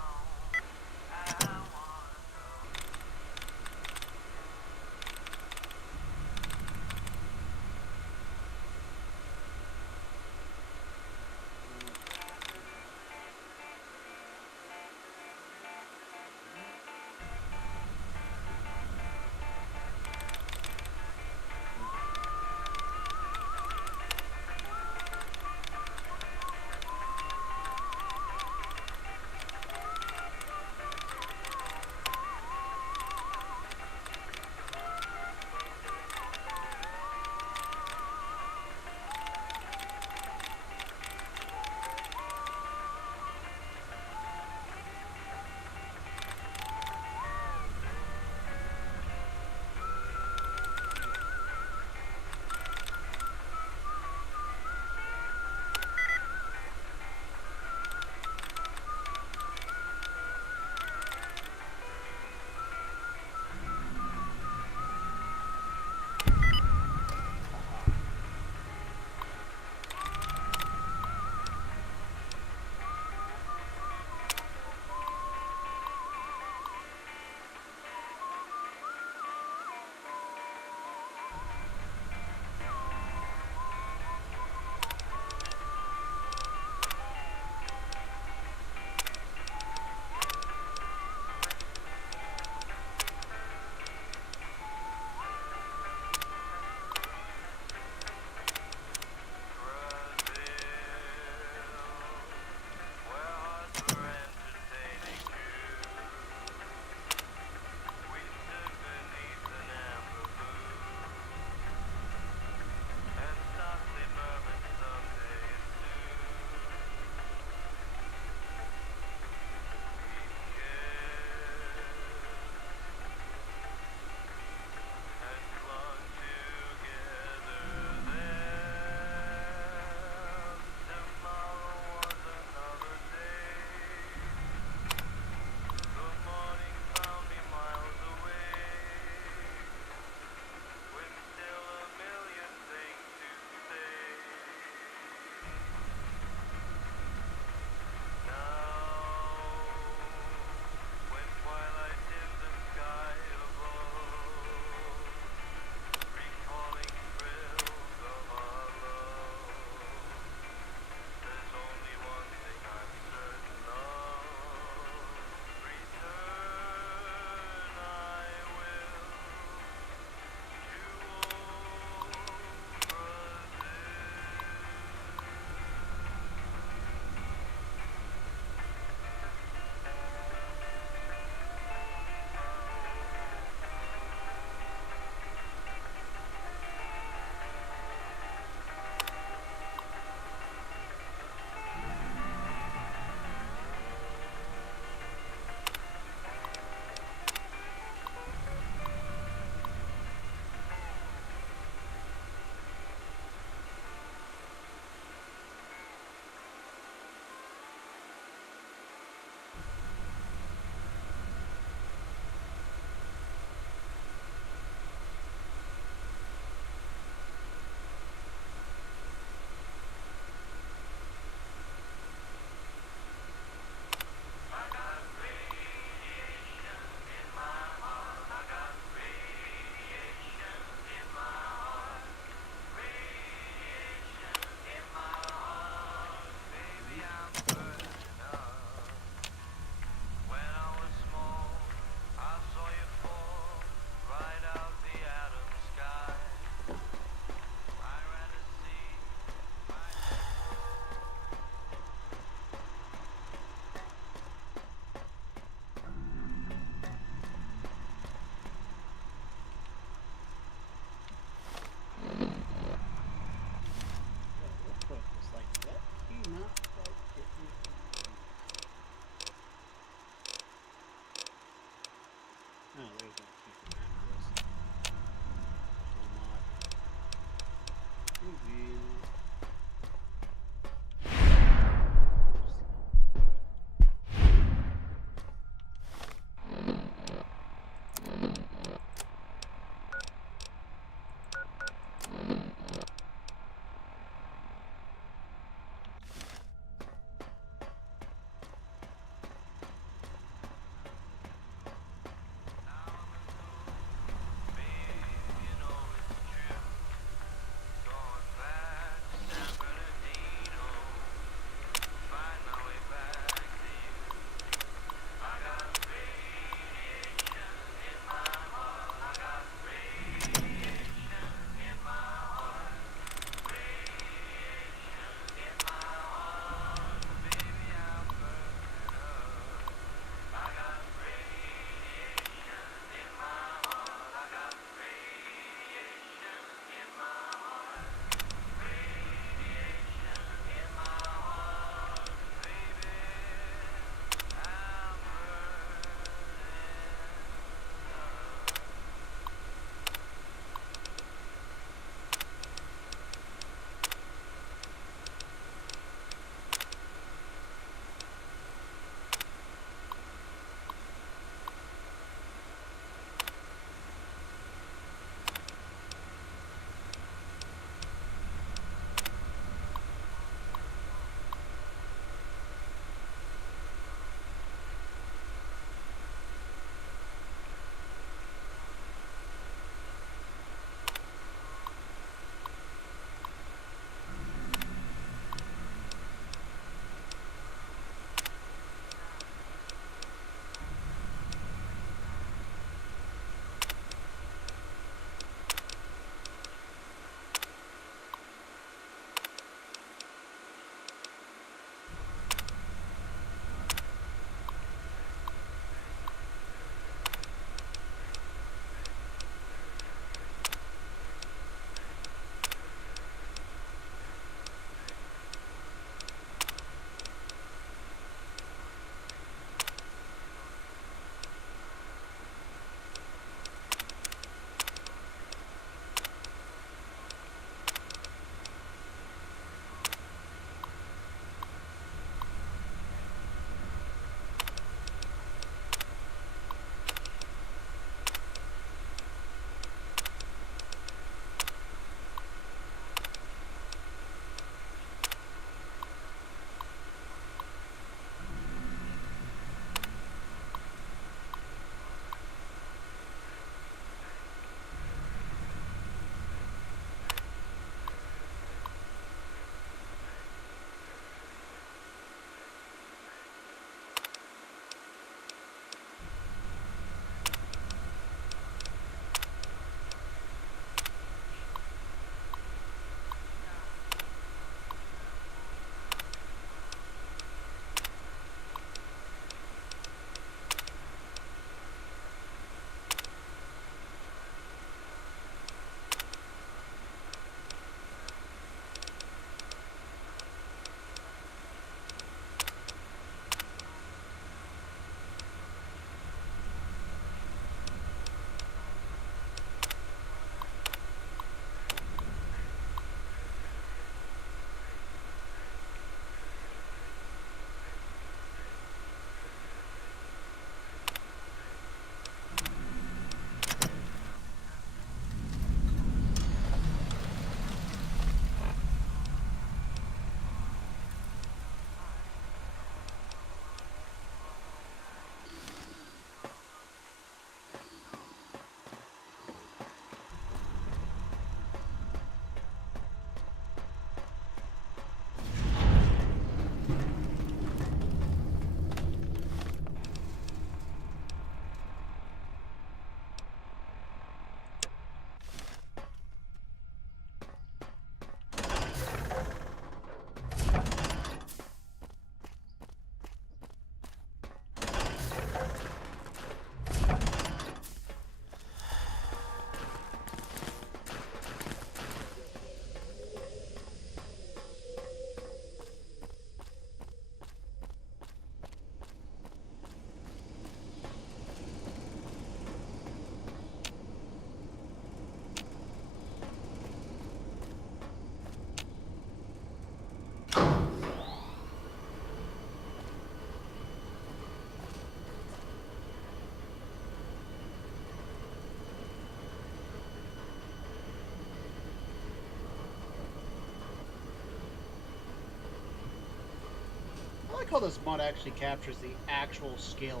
like how this mod actually captures the actual scale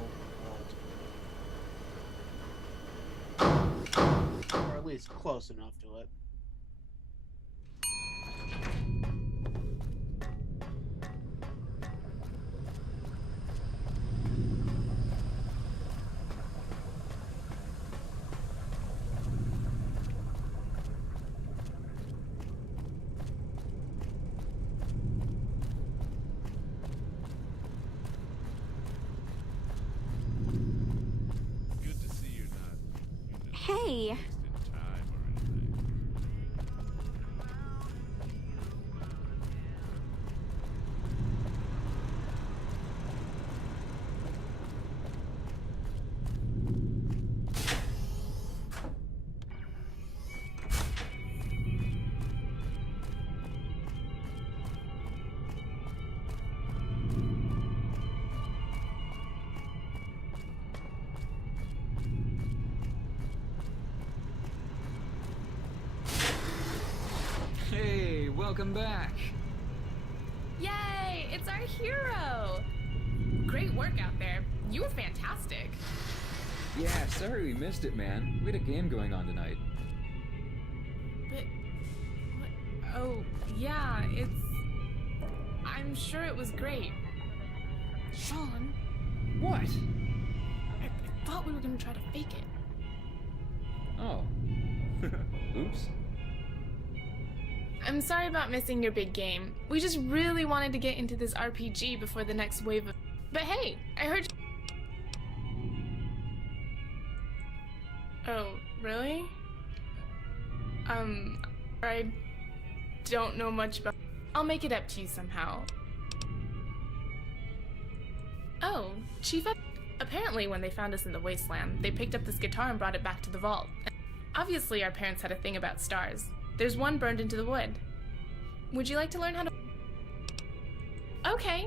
of the world. Or at least close enough to it. Hey. Hey, welcome back. Yay! It's our hero! Great work out there. You were fantastic. Yeah, sorry we missed it, man. We had a game going on tonight. But... what? Oh, yeah, I'm sure it was great. Sean? What? I thought we were gonna try to fake it. Oh. Oops. I'm sorry about missing your big game. We just really wanted to get into this RPG before the next wave of... But hey, I heard... Oh, really? I don't know much about... I'll make it up to you somehow. Oh, Chief... Apparently when they found us in the wasteland, they picked up this guitar and brought it back to the vault. Obviously our parents had a thing about stars. There's one burned into the wood. Would you like to learn how to... Okay.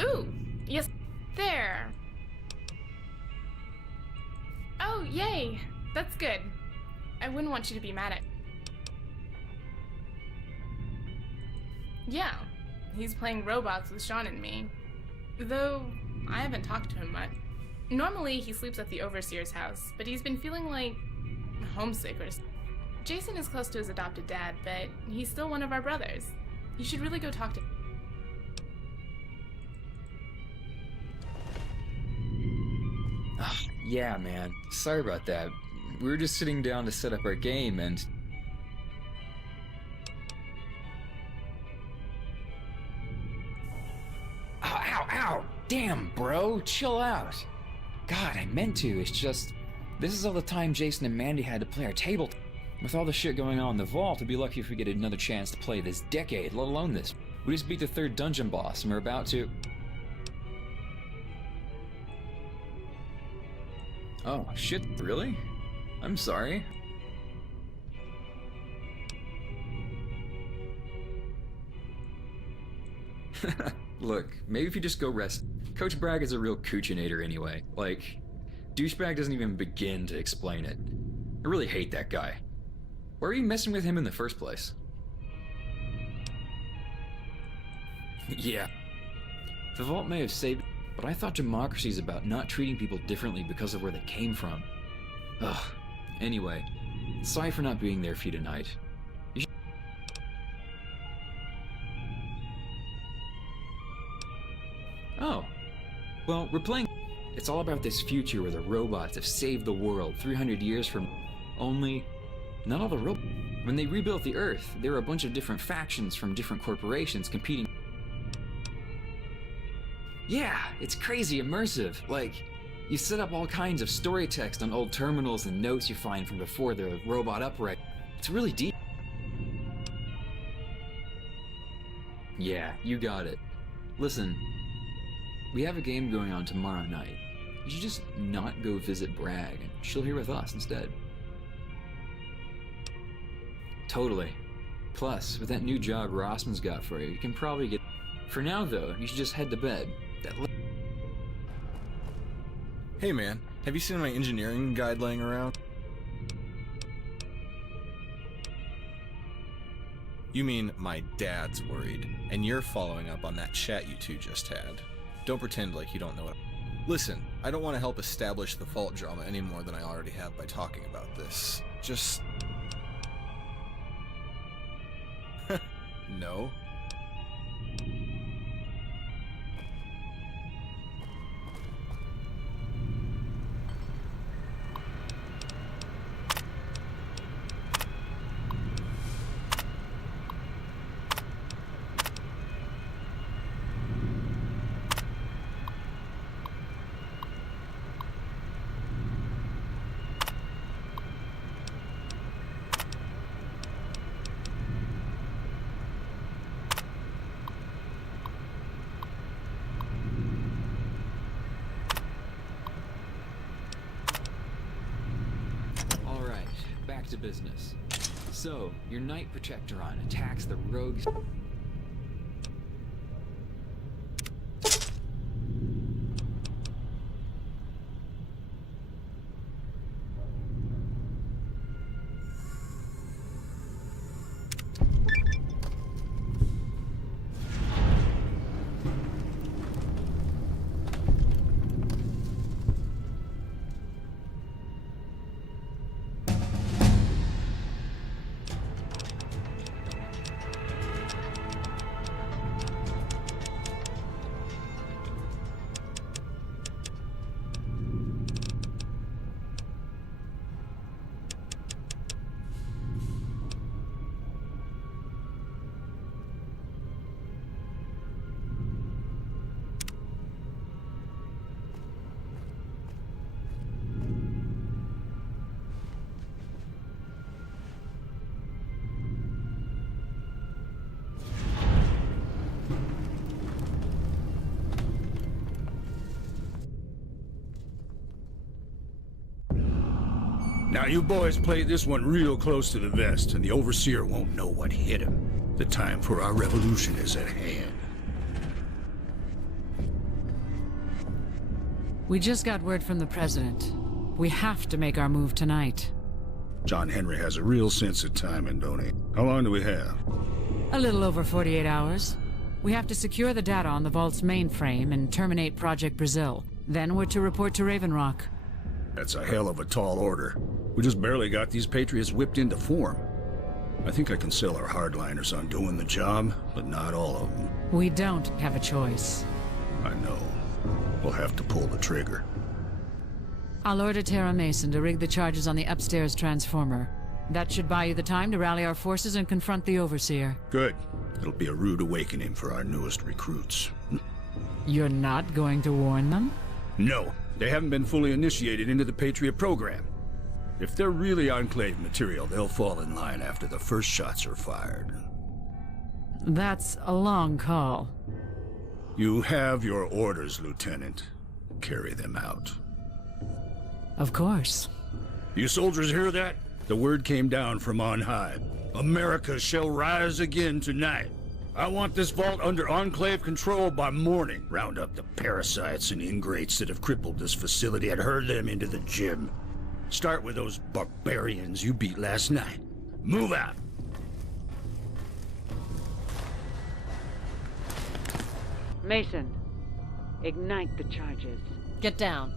Ooh, yes, there. Oh, yay, that's good. I wouldn't want you to be mad at... Yeah, he's playing robots with Sean and me. Though, I haven't talked to him much. Normally, he sleeps at the Overseer's house, but he's been feeling like... homesick or something. Jason is close to his adopted dad, but he's still one of our brothers. You should really go talk to him. Yeah, man. Sorry about that. We were just sitting down to set up our game and... Ow, ow, ow! Damn, bro, chill out. God, I meant to, it's just... This is all the time Jason and Mandy had to play our table. With all the shit going on in the vault, we'd be lucky if we get another chance to play this decade, let alone this. We just beat the 3rd dungeon boss, and we're about to... Oh, shit, really? I'm sorry. Look, maybe if you just go rest. Coach Bragg is a real coochinator anyway. Like, douchebag doesn't even begin to explain it. I really hate that guy. Why are you messing with him in the first place? Yeah. The vault may have saved, but I thought democracy is about not treating people differently because of where they came from. Ugh. Anyway, sorry for not being there for you tonight. Oh. Well, we're playing... It's all about this future where the robots have saved the world 300 years from... Only... Not all the robots. When they rebuilt the Earth, there were a bunch of different factions from different corporations competing... Yeah, it's crazy immersive. Like, you set up all kinds of story text on old terminals and notes you find from before the robot uprising. It's really deep. Yeah, you got it. Listen, we have a game going on tomorrow night. You should just not go visit Bragg and chill here with us instead. Totally. Plus, with that new job Rossman's got for you, you can probably get... For now, though, you should just head to bed. Hey man, have you seen my engineering guide laying around? You mean my dad's worried, and you're following up on that chat you two just had. Don't pretend like you don't know it. Listen, I don't want to help establish the fault drama any more than I already have by talking about this. Just... No. Back to business. So, your Knight Protectoron attacks the rogues. Now you boys played this one real close to the vest, and the Overseer won't know what hit him. The time for our revolution is at hand. We just got word from the President. We have to make our move tonight. John Henry has a real sense of timing, don't he? How long do we have? A little over 48 hours. We have to secure the data on the Vault's mainframe and terminate Project Brazil. Then we're to report to Raven Rock. That's a hell of a tall order. We just barely got these Patriots whipped into form. I think I can sell our hardliners on doing the job, but not all of them. We don't have a choice. I know. We'll have to pull the trigger. I'll order Tara Mason to rig the charges on the upstairs transformer. That should buy you the time to rally our forces and confront the Overseer. Good. It'll be a rude awakening for our newest recruits. You're not going to warn them? No. They haven't been fully initiated into the Patriot program. If they're really Enclave material, they'll fall in line after the first shots are fired. That's a long call. You have your orders, Lieutenant. Carry them out. Of course. You soldiers hear that? The word came down from on high. America shall rise again tonight. I want this vault under Enclave control by morning. Round up the parasites and ingrates that have crippled this facility and herd them into the gym. Start with those barbarians you beat last night. Move out! Mason, ignite the charges. Get down.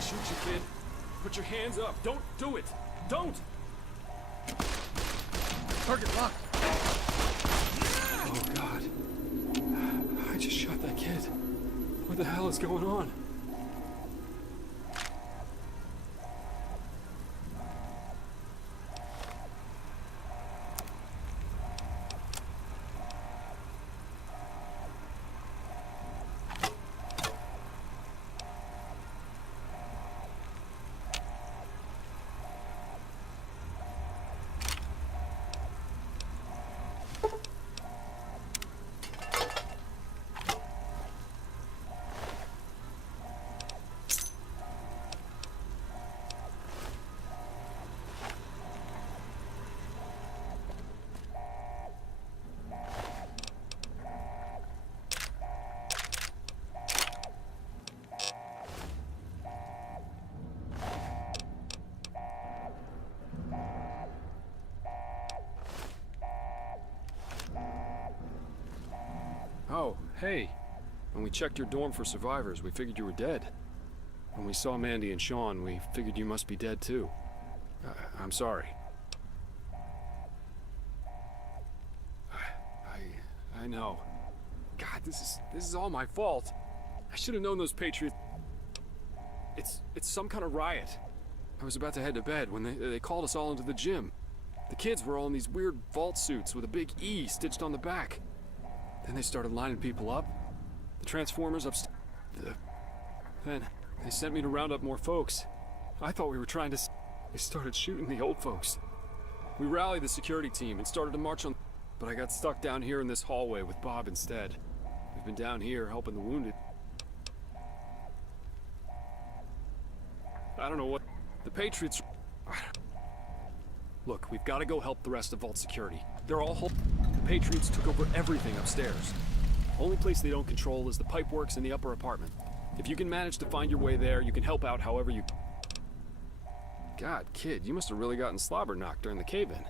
Shoot you, kid. Put your hands up. Don't do it. Don't! Target locked. Oh, God. I just shot that kid. What the hell is going on? Hey, when we checked your dorm for survivors, we figured you were dead. When we saw Mandy and Sean, we figured you must be dead too. I'm sorry. I know. God, this is all my fault. I should have known those Patriots. It's some kind of riot. I was about to head to bed when they called us all into the gym. The kids were all in these weird vault suits with a big E stitched on the back. Then they started lining people up. The Transformers upstairs. Then they sent me to round up more folks. I thought we were trying to... They started shooting the old folks. We rallied the security team and started to march on... But I got stuck down here in this hallway with Bob instead. We've been down here helping the wounded. I don't know what... The Patriots... Look, we've got to go help the rest of Vault Security. They're all... The Patriots took over everything upstairs. Only place they don't control is the pipeworks in the upper apartment. If you can manage to find your way there, you can help out however you... God, kid, you must have really gotten slobber knocked during the cave-in.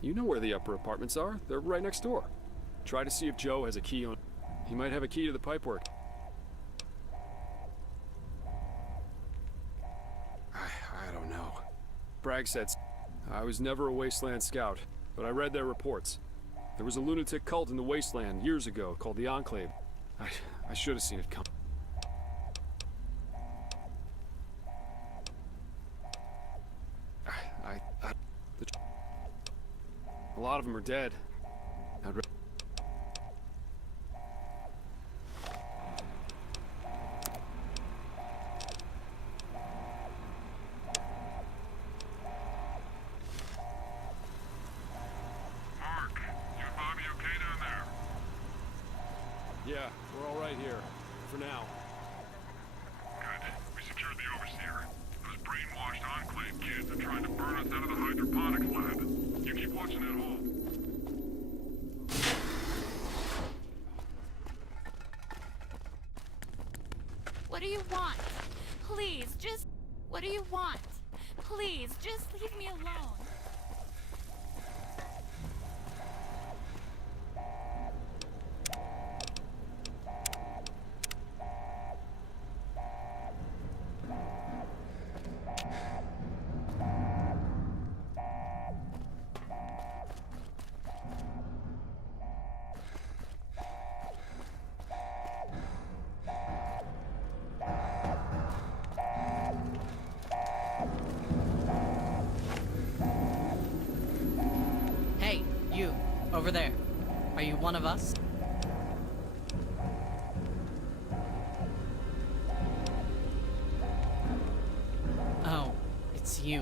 You know where the upper apartments are. They're right next door. Try to see if Joe has a key on... He might have a key to the pipework. I don't know. Bragg said... I was never a Wasteland scout, but I read their reports. There was a lunatic cult in the Wasteland years ago called the Enclave. I should have seen it come. A lot of them are dead. Yeah, we're all right here. For now. Good. We secured the Overseer. Those brainwashed Enclave kids are trying to burn us out of the hydroponics lab. You keep watching that hole. What do you want? Please, just... What do you want? Please, just leave me alone. Over there. Are you one of us? Oh, it's you.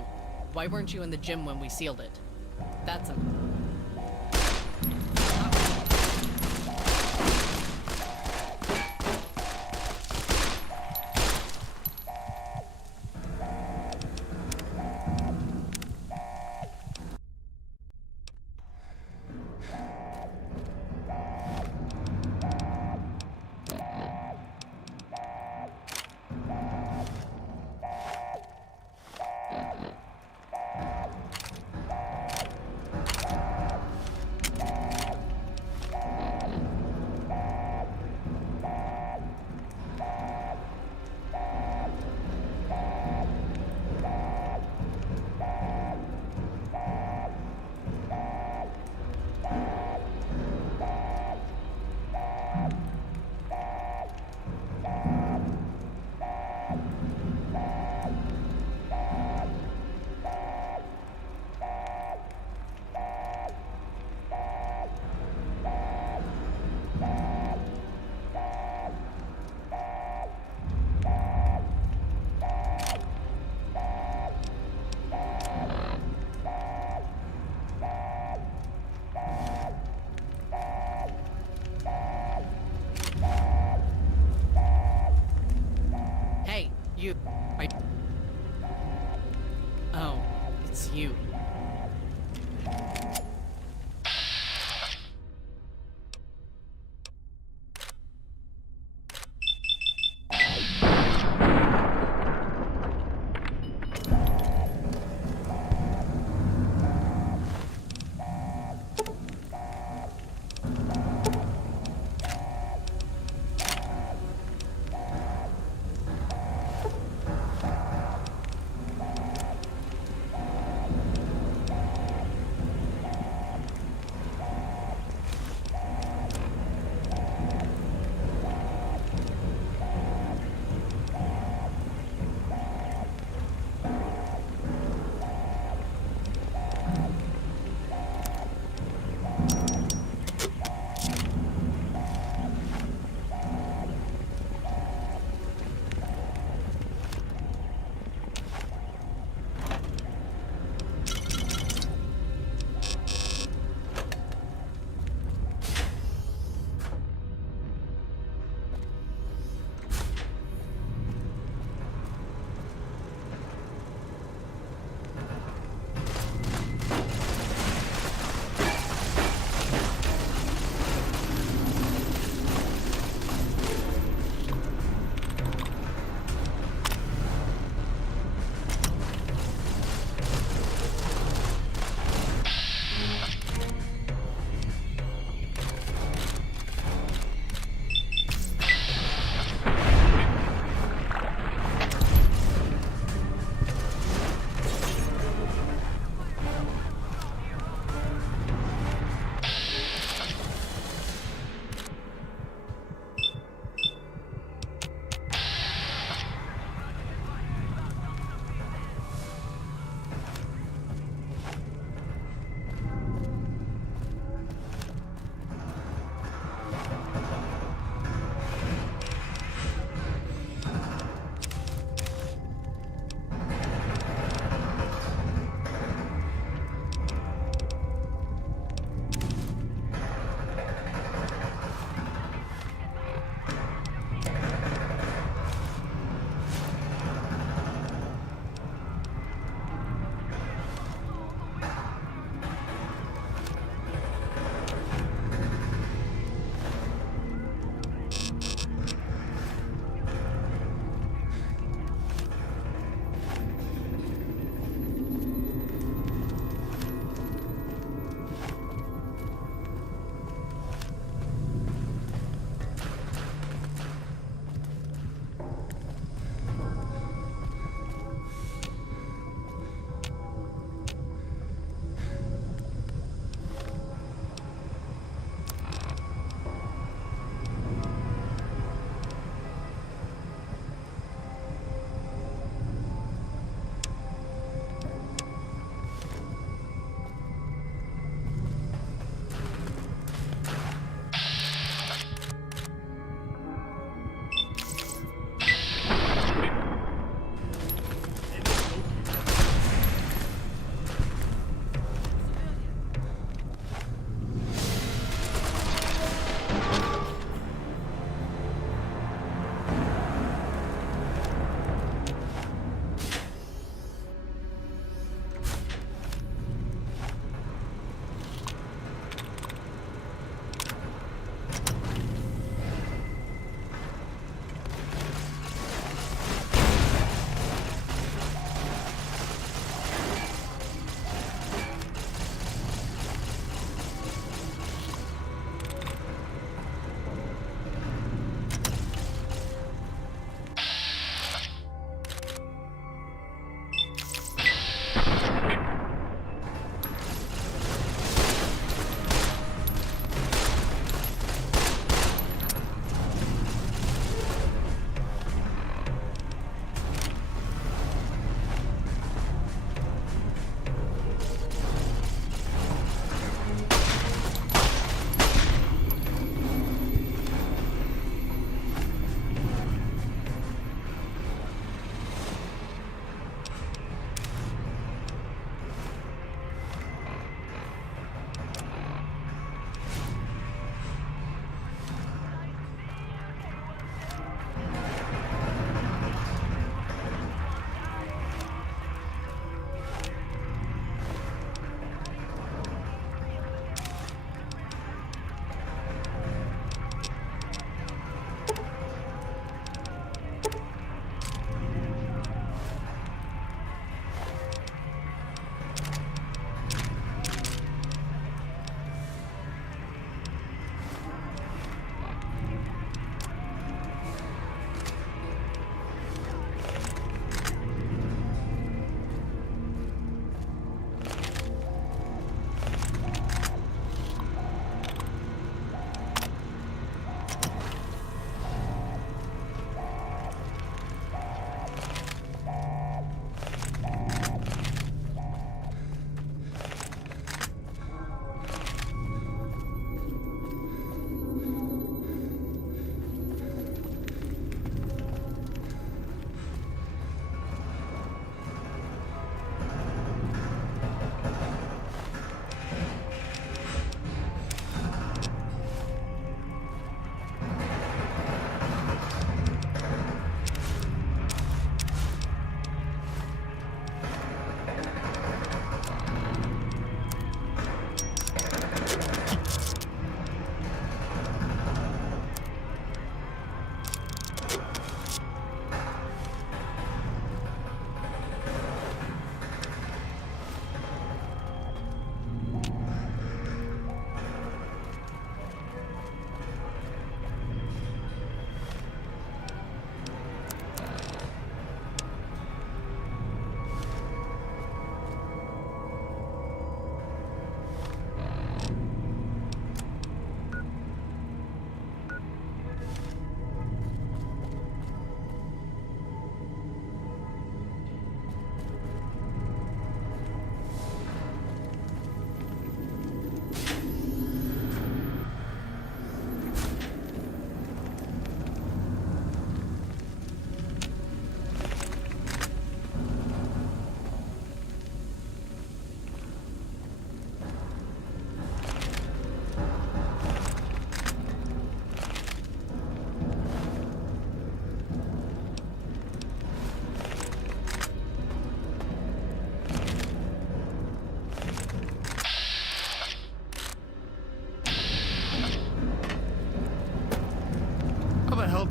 Why weren't you in the gym when we sealed it? That's a... Oh, it's you.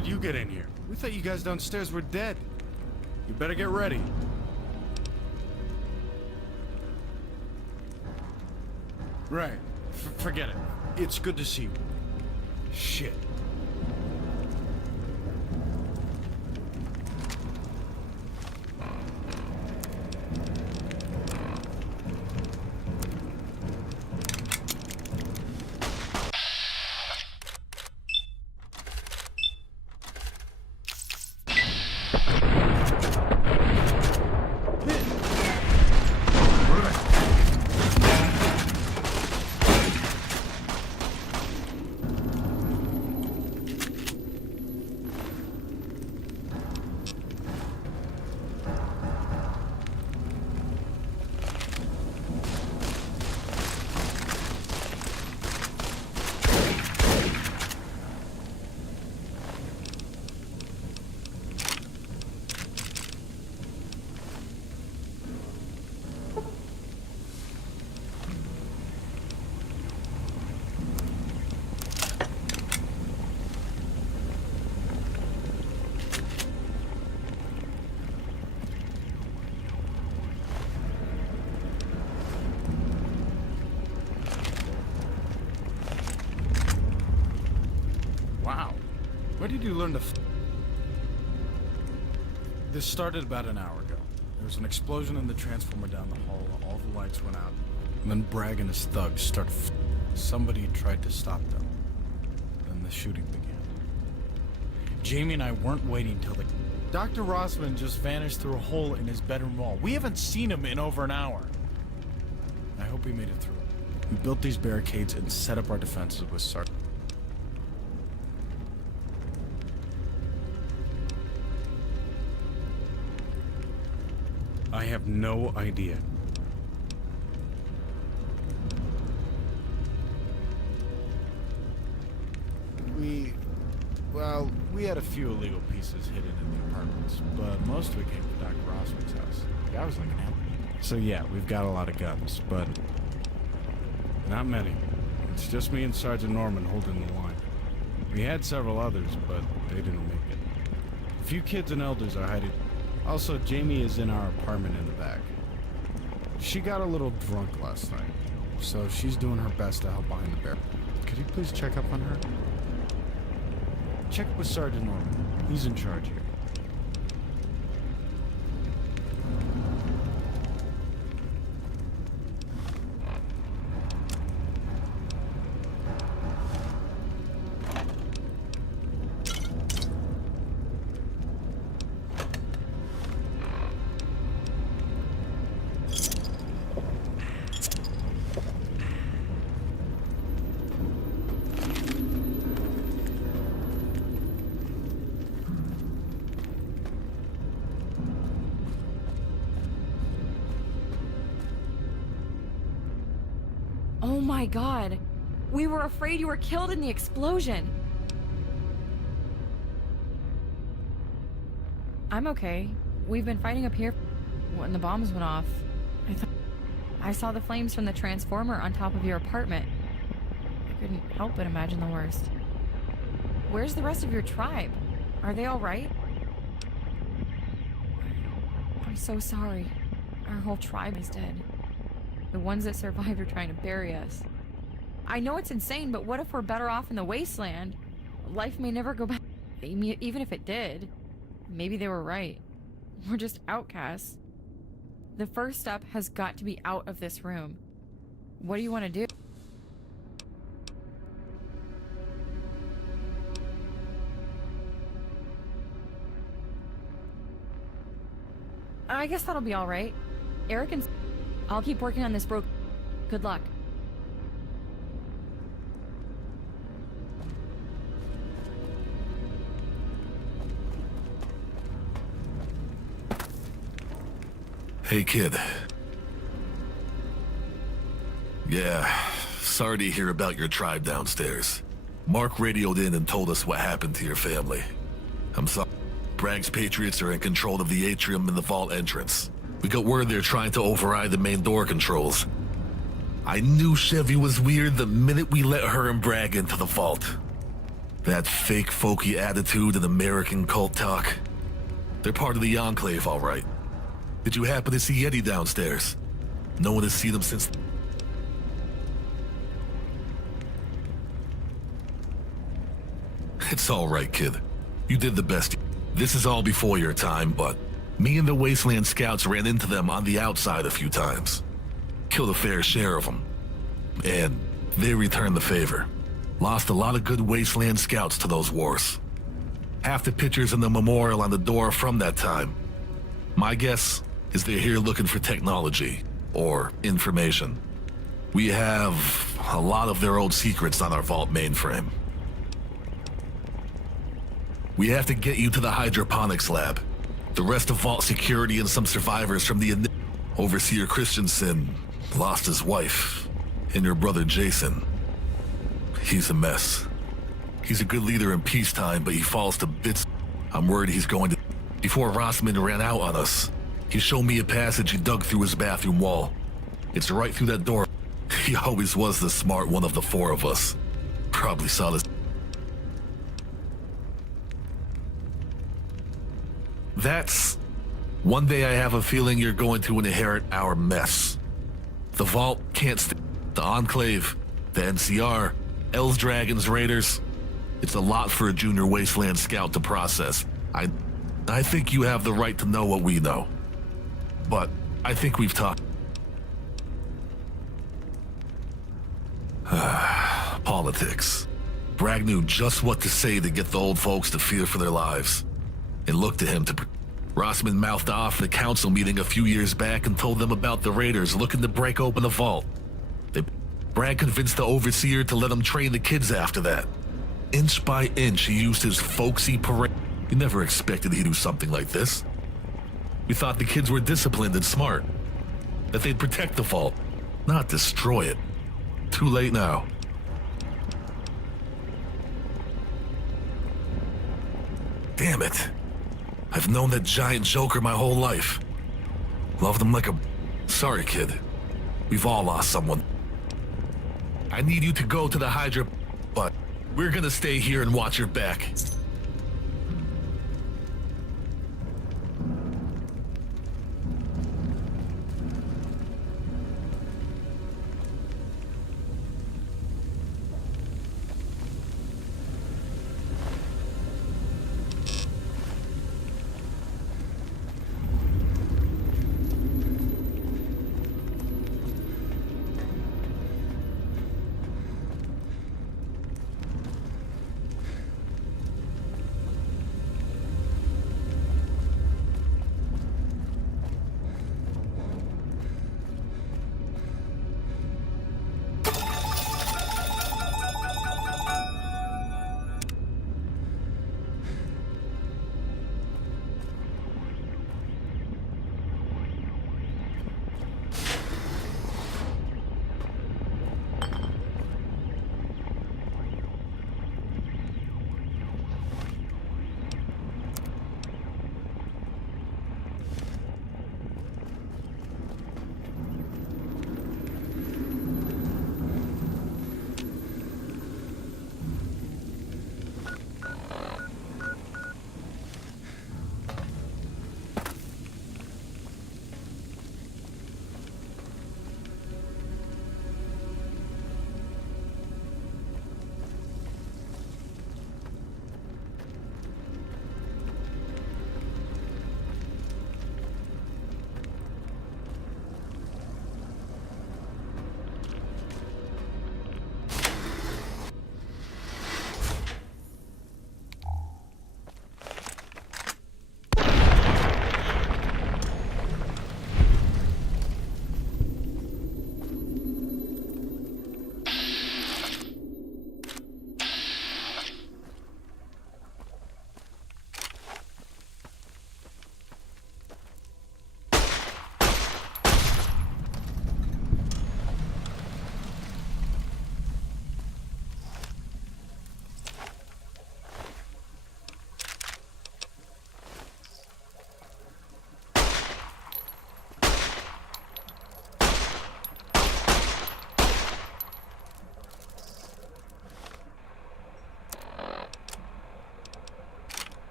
did you get in here? We thought you guys downstairs were dead. You better get ready. Right. Forget it. It's good to see you. Shit. Where did you learn to This started about an hour ago. There was an explosion in the transformer down the hall, all the lights went out. And then Bragg and his thugs started Somebody tried to stop them. Then the shooting began. Jamie and I weren't waiting till the... Dr. Rossman just vanished through a hole in his bedroom wall. We haven't seen him in over an hour. I hope he made it through. We built these barricades and set up our defenses with Sergeant. I have no idea. We had a few illegal pieces hidden in the apartments, but most of it came from Dr. Rossman's house. The guy was like an amateur. So yeah, we've got a lot of guns, but not many. It's just me and Sergeant Norman holding the line. We had several others, but they didn't make it. A few kids and elders are hiding. Also, Jamie is in our apartment in the back. She got a little drunk last night, so she's doing her best to help behind the barrel. Could you please check up on her? Check with Sergeant Norman. He's in charge here. Oh my god. We were afraid you were killed in the explosion. I'm okay. We've been fighting up here when the bombs went off. I saw the flames from the transformer on top of your apartment. I couldn't help but imagine the worst. Where's the rest of your tribe? Are they all right? I'm so sorry. Our whole tribe is dead. The ones that survived are trying to bury us. I know it's insane, but what if we're better off in the wasteland? Life may never go back. Even if it did, maybe they were right. We're just outcasts. The first step has got to be out of this room. What do you want to do? I guess that'll be all right. Eric and... I'll keep working on this, bro. Good luck. Hey, kid. Yeah, sorry to hear about your tribe downstairs. Mark radioed in and told us what happened to your family. I'm sorry. Bragg's Patriots are in control of the atrium and the vault entrance. We got word they're trying to override the main door controls. I knew Chevy was weird the minute we let her and Bragg into the vault. That fake folky attitude and American cult talk. They're part of the Enclave, all right. Did you happen to see Eddie downstairs? No one has seen him since... It's all right, kid. You did the best. This is all before your time, but me and the Wasteland Scouts ran into them on the outside a few times. Killed a fair share of them. And they returned the favor. Lost a lot of good Wasteland Scouts to those wars. Half the pictures in the memorial on the door from that time. My guess is they're here looking for technology or information. We have a lot of their old secrets on our Vault mainframe. We have to get you to the hydroponics lab. The rest of Vault security and some survivors from the Overseer Christensen lost his wife and your brother Jason. He's a mess. He's a good leader in peacetime, but he falls to bits. I'm worried he's going to... Before Rossman ran out on us, he showed me a passage he dug through his bathroom wall. It's right through that door. He always was the smart one of the four of us. Probably saw this. That's... One day I have a feeling you're going to inherit our mess. The Vault can't the Enclave, the NCR, Elves, Dragons, Raiders. It's a lot for a junior Wasteland Scout to process. I think you have the right to know what we know. But I think we've talked. Politics. Bragg knew just what to say to get the old folks to fear for their lives. And looked to him to... Rossman mouthed off at a council meeting a few years back and told them about the Raiders looking to break open the Vault. Bragg convinced the Overseer to let him train the kids after that. Inch by inch, he used his folksy parade. We never expected he'd do something like this. We thought the kids were disciplined and smart. That they'd protect the Vault, not destroy it. Too late now. Damn it. I've known that giant joker my whole life. Loved him like a... Sorry, kid. We've all lost someone. I need you to go to the Hydra, but we're gonna stay here and watch your back.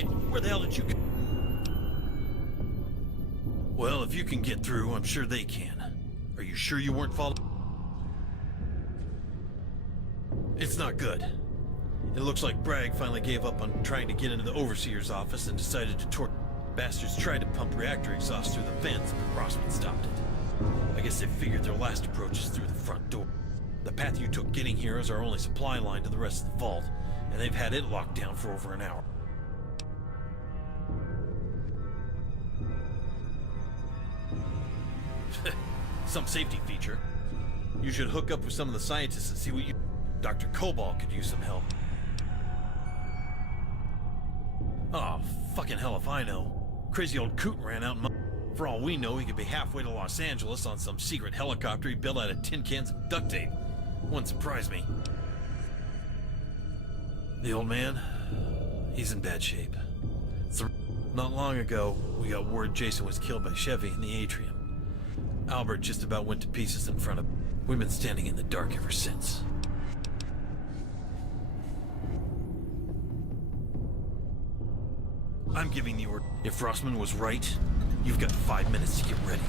shit! Where the hell did you go? Well, if you can get through, I'm sure they can. Are you sure you weren't following? It's not good. It looks like Bragg finally gave up on trying to get into the Overseer's office and decided to torch. Bastards tried to pump reactor exhaust through the vents, but Rossman stopped it. I guess they figured their last approach is through the front door. The path you took getting here is our only supply line to the rest of the vault, and they've had it locked down for over an hour. Some safety feature. You should hook up with some of the scientists and see what you... Dr. Cobalt could use some help. Oh, fucking hell if I know. Crazy old coot ran out and... For all we know, he could be halfway to Los Angeles on some secret helicopter he built out of tin cans of duct tape. Wouldn't surprise me. The old man, he's in bad shape. Not long ago, we got word Jason was killed by Chevy in the atrium. Albert just about went to pieces in front of... We've been standing in the dark ever since. I'm giving the order. If Rossman was right, you've got 5 minutes to get ready.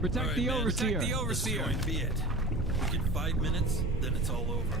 Protect the Overseer! Protect the Overseer! This is going to be it. We get 5 minutes, then it's all over.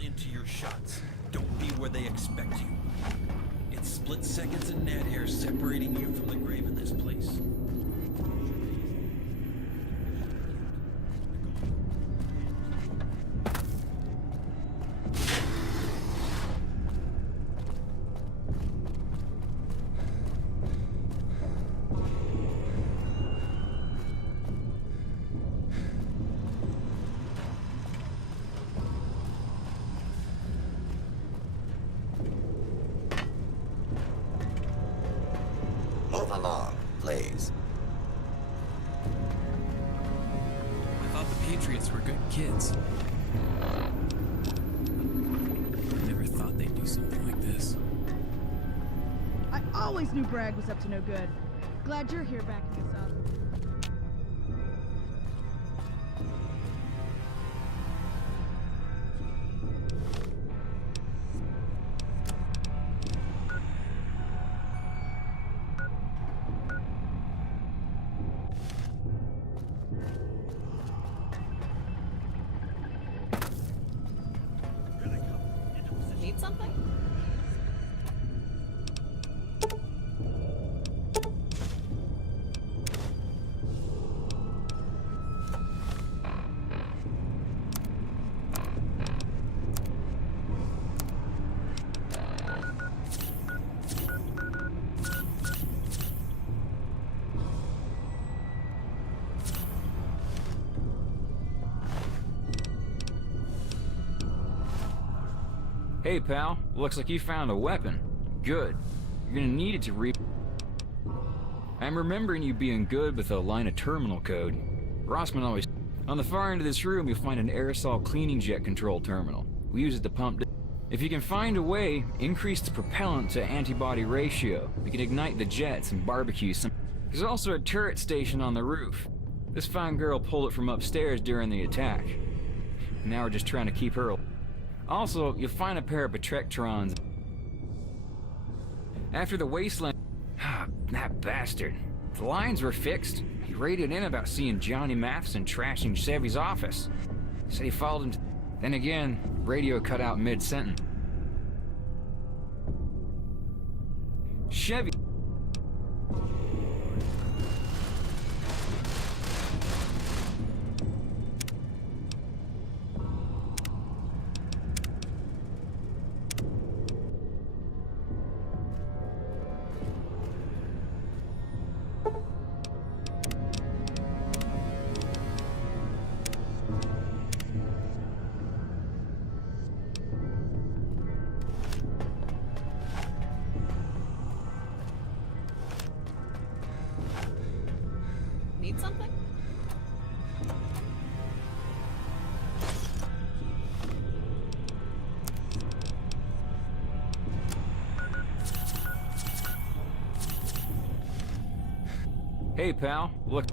Into your shots. Don't be where they expect you. It's split seconds in net air separating you from the grave in this place. Move along, please. I thought the Patriots were good kids. I never thought they'd do something like this. I always knew Bragg was up to no good. Glad you're here backing us up. Need something? Hey, pal. Looks like you found a weapon. Good. You're gonna need it to I'm remembering you being good with a line of terminal code. Rossman always... On the far end of this room, you'll find an aerosol cleaning jet control terminal. We use it to pump... If you can find a way, increase the propellant to antibody ratio. We can ignite the jets and barbecue some... There's also a turret station on the roof. This fine girl pulled it from upstairs during the attack. Now we're just trying to keep her. Also, you'll find a pair of Betrectrons. After the wasteland... that bastard. The lines were fixed. He radioed in about seeing Johnny Matheson trashing Chevy's office. Said he followed him to... Then again, radio cut out mid-sentence. Chevy... Need something? Hey, pal. Look...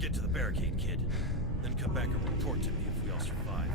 Get to the barricade, kid. Then come back and report to me if we all survive.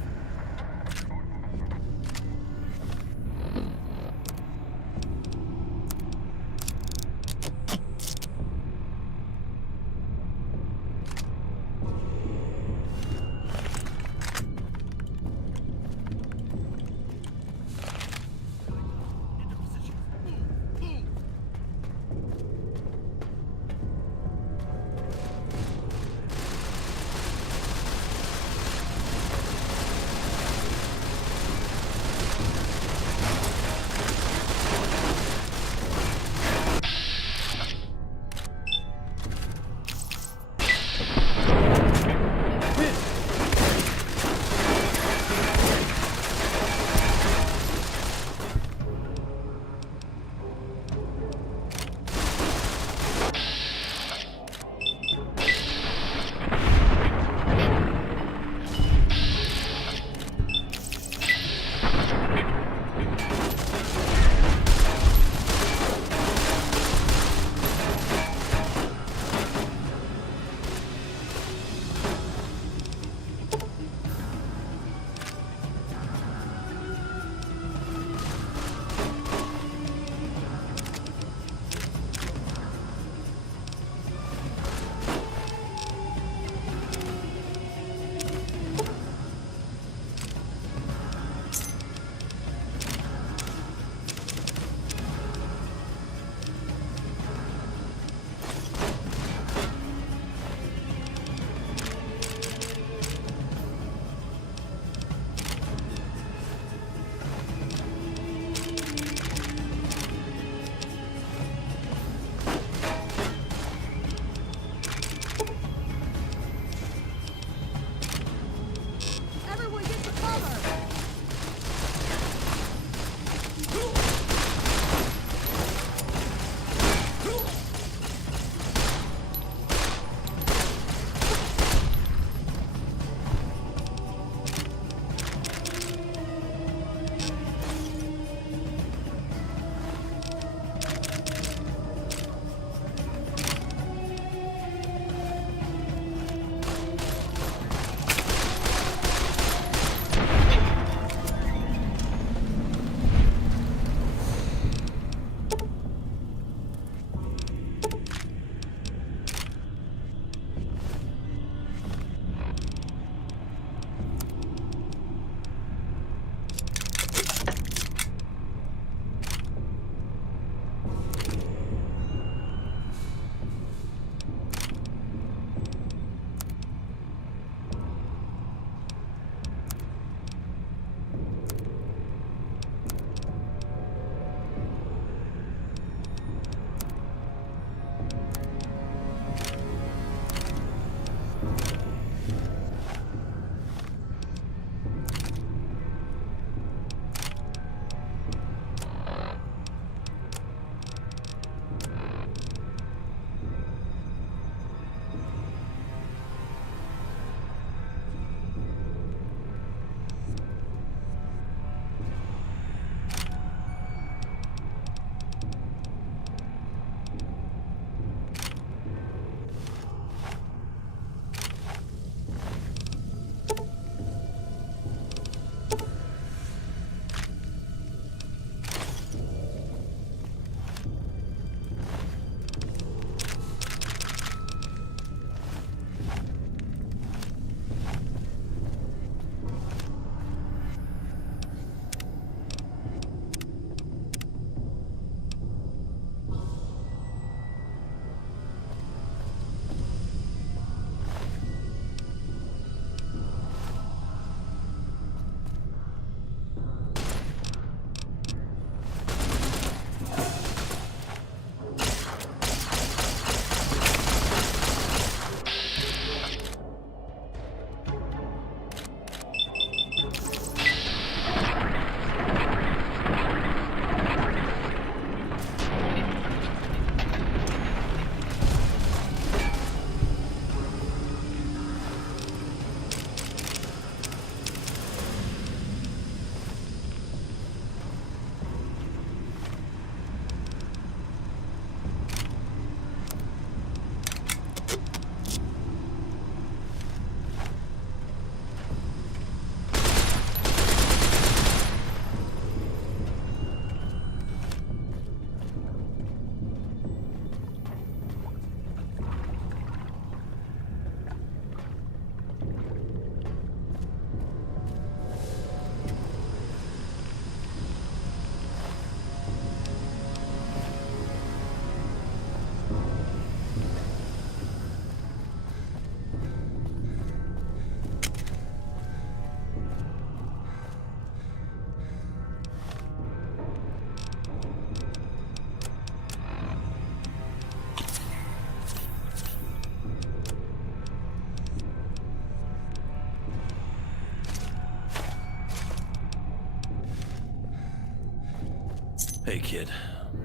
Hey, kid.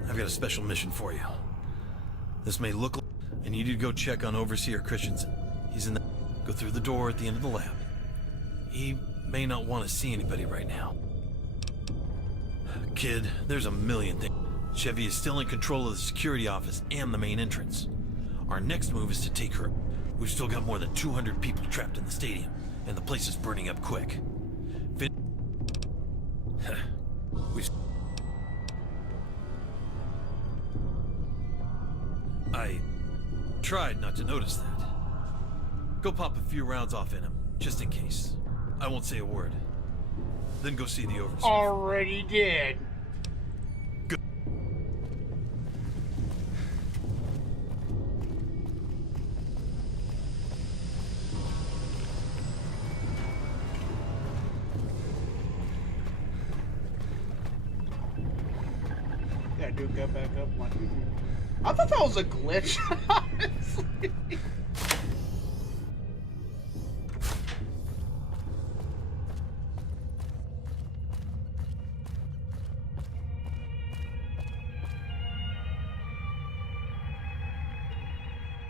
I've got a special mission for you. This may look like... I need you to go check on Overseer Christensen. He's in the... Go through the door at the end of the lab. He may not want to see anybody right now. Kid, there's a million things. Chevy is still in control of the security office and the main entrance. Our next move is to take her. We've still got more than 200 people trapped in the stadium, and the place is burning up quick. I tried not to notice that. Go pop a few rounds off in him, just in case. I won't say a word. Then go see the overseer. Already did. Good. Yeah, dude, got back up. I thought that was a glitch, honestly.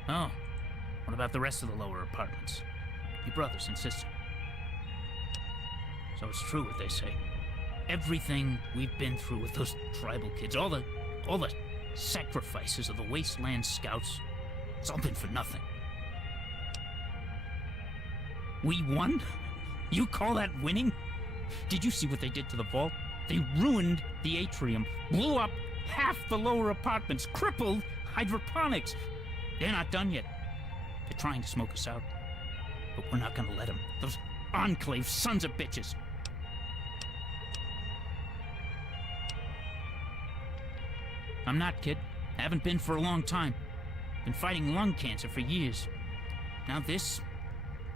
Oh, what about the rest of the lower apartments? Your brothers and sister? So it's true what they say. Everything we've been through with those tribal kids, all the sacrifices of the Wasteland Scouts, it's all been for nothing. We won? You call that winning? Did you see what they did to the vault? They ruined the atrium, blew up half the lower apartments, crippled hydroponics. They're not done yet. They're trying to smoke us out. But we're not gonna let them. Those Enclave sons of bitches. I'm not, kid. Haven't been for a long time. Been fighting lung cancer for years. Now this...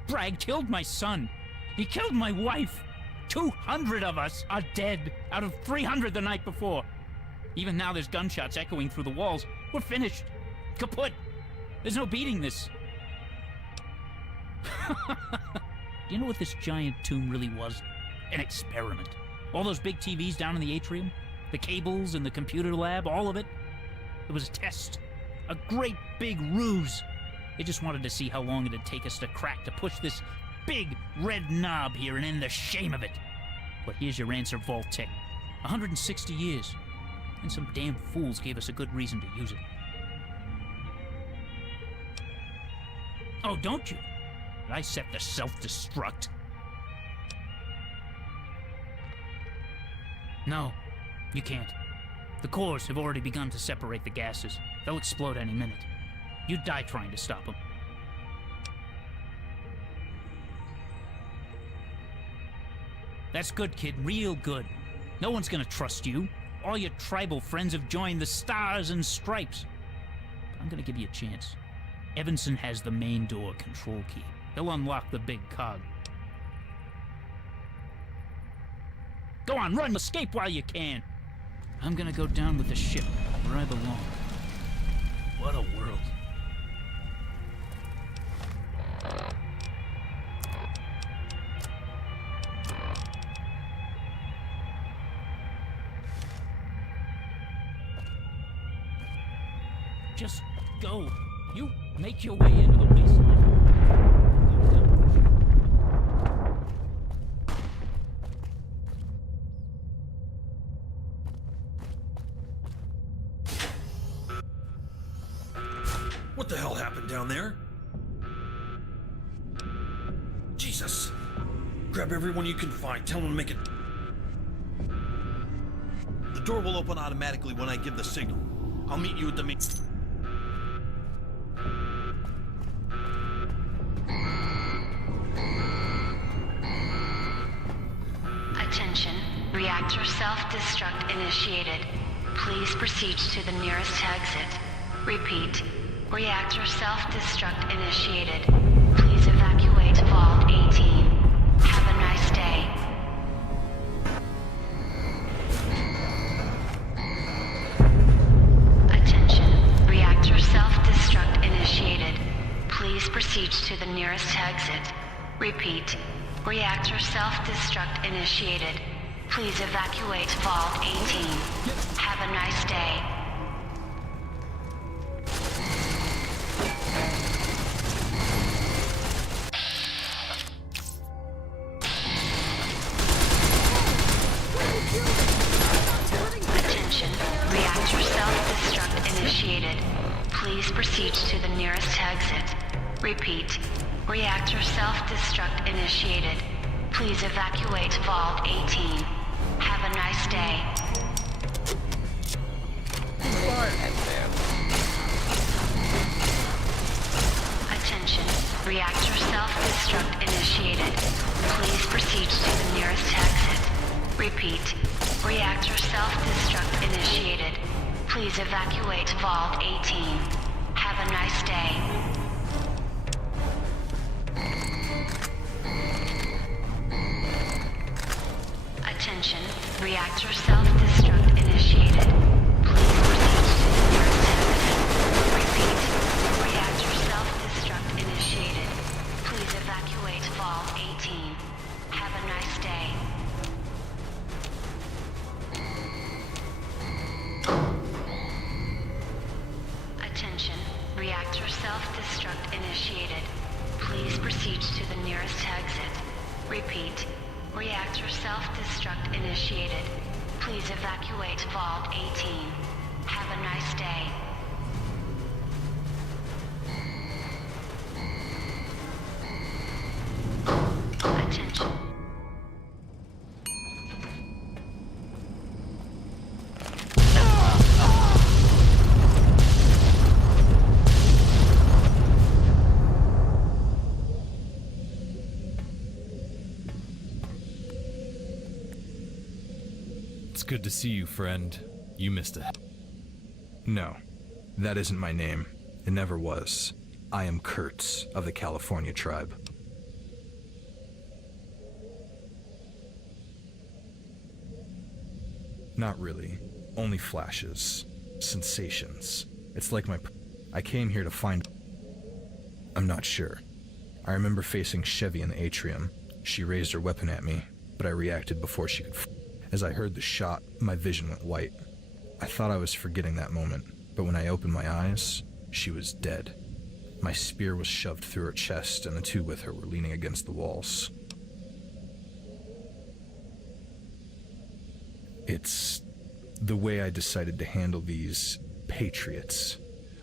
Bragg killed my son. He killed my wife. 200 of us are dead out of 300 the night before. Even now there's gunshots echoing through the walls. We're finished. Kaput. There's no beating this. You know what this giant tomb really was? An experiment. All those big TVs down in the atrium, the cables in the computer lab, all of it. It was a test. A great big ruse. They just wanted to see how long it'd take us to crack to push this big red knob here and end the shame of it. Well, here's your answer, Vault-Tec. 160 years. And some damn fools gave us a good reason to use it. Oh, don't you? Did I set the self-destruct? No, you can't. The cores have already begun to separate the gases. They'll explode any minute. You'd die trying to stop them. That's good, kid. Real good. No one's gonna trust you. All your tribal friends have joined the Stars and Stripes. But I'm gonna give you a chance. Evanson has the main door control key. He'll unlock the big cog. Go on, run! Escape while you can! I'm gonna go down with the ship, where I belong. What a world. Just go. You make your way into the wasteland. What the hell happened down there? Jesus! Grab everyone you can find. Tell them to make it... The door will open automatically when I give the signal. I'll meet you at the main... Attention. Reactor self-destruct initiated. Please proceed to the nearest exit. Repeat. Reactor self-destruct initiated. Please evacuate Vault 18. Have a nice day. Attention. Reactor self-destruct initiated. Please proceed to the nearest exit. Repeat. Reactor self-destruct initiated. Please evacuate Vault 18. Have a nice day. Attention. Reactor self-destruct initiated. Please proceed to the nearest exit. Repeat. Reactor self-destruct initiated. Please evacuate Vault 18. Have a nice day. Attention. Reactor self-destruct initiated. Please proceed to the nearest exit. Repeat. Reactor self-destruct initiated. Please evacuate Vault 18. Have a nice day. Attention. Reactor self-destruct initiated. Please proceed to the nearest exit. Repeat. Reactor self-destruct initiated. Please evacuate Vault 18. Have a nice day. Attention. Reactor self-destruct initiated. Please proceed to the nearest exit. Repeat. Reactor self-destruct initiated. Please evacuate Vault 18. Have a nice day. Attention. It's good to see you, friend. You missed a... No, that isn't my name. It never was. I am Kurtz of the California tribe. Not really. Only flashes. Sensations. It's like I came here to find... I'm not sure. I remember facing Chevy in the atrium. She raised her weapon at me, but I reacted before she could... As I heard the shot, my vision went white. I thought I was forgetting that moment, but when I opened my eyes, she was dead. My spear was shoved through her chest, and the two with her were leaning against the walls. It's the way I decided to handle these patriots.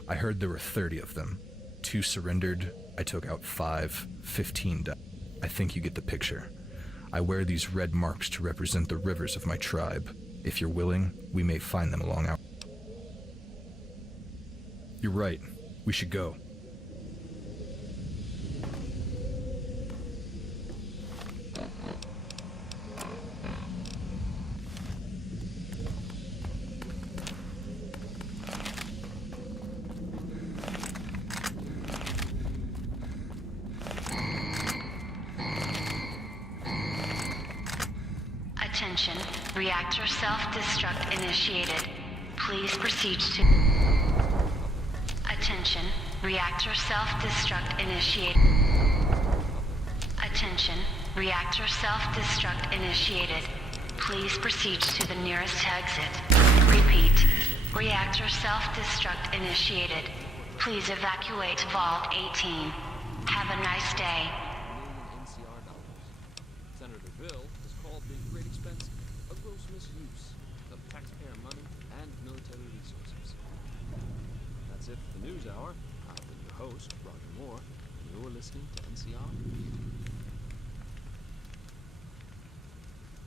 I heard there were 30 of them. 2 surrendered, I took out 5, 15 died. I think you get the picture. I wear these red marks to represent the rivers of my tribe. If you're willing, we may find them along our... You're right. We should go. Attention. Reactor self-destruct initiated. Please proceed to... Attention. Reactor self-destruct initiated. Attention. Reactor self-destruct initiated. Please proceed to the nearest exit. Repeat. Reactor self-destruct initiated. Please evacuate Vault 18. Have a nice day. Senator Bill has called the great expense a gross misuse of taxpayer money and military resources. That's it for the News Hour. I've been your host, Roger Moore, and you're listening to NCR.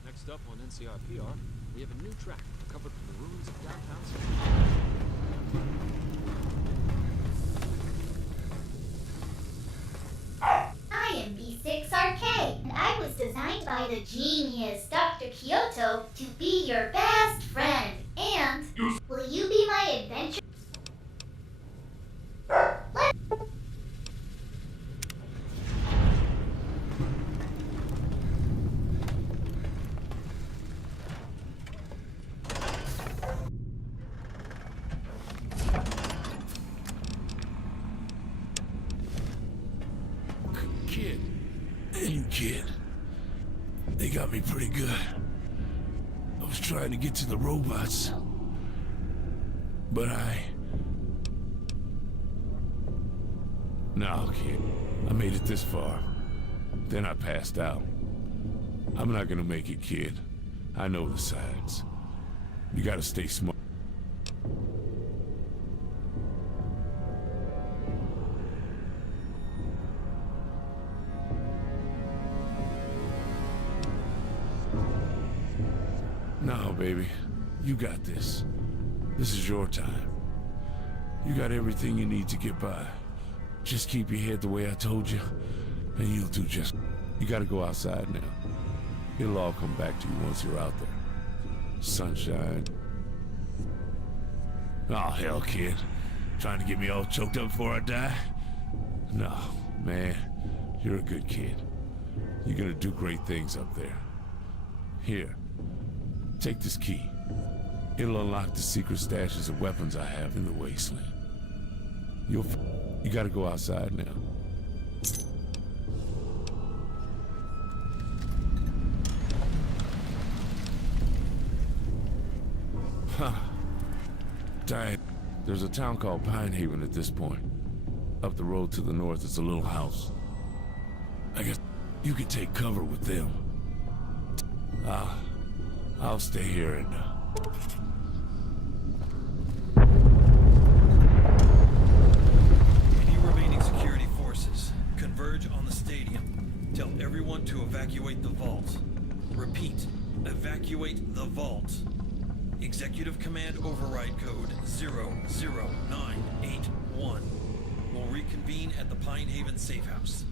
Next up on NCR PR, we have a new track recovered from the ruins of downtown I am B6 Arcade, and I was designed by the genius Dr. Kyoto to be your best friend. And will you be my adventure? Kid. They got me pretty good. trying to get to the robots. But No, kid. I made it this far. Then I passed out. I'm not gonna make it, kid. I know the signs. You gotta stay smart. No, baby. You got this. This is your time. You got everything you need to get by. Just keep your head the way I told you, and you'll do just... You gotta go outside now. It'll all come back to you once you're out there. Sunshine. Oh, hell, kid. Trying to get me all choked up before I die? No, man. You're a good kid. You're gonna do great things up there. Here. Take this key. It'll unlock the secret stashes of weapons I have in the wasteland. You gotta go outside now. Huh. Diane, there's a town called Pine Haven at this point. Up the road to the north is a little house. I guess you could take cover with them. I'll stay here and... Any remaining security forces, converge on the stadium. Tell everyone to evacuate the vault. Repeat, evacuate the vault. Executive Command Override Code 00981. We'll reconvene at the Pine Haven Safe House.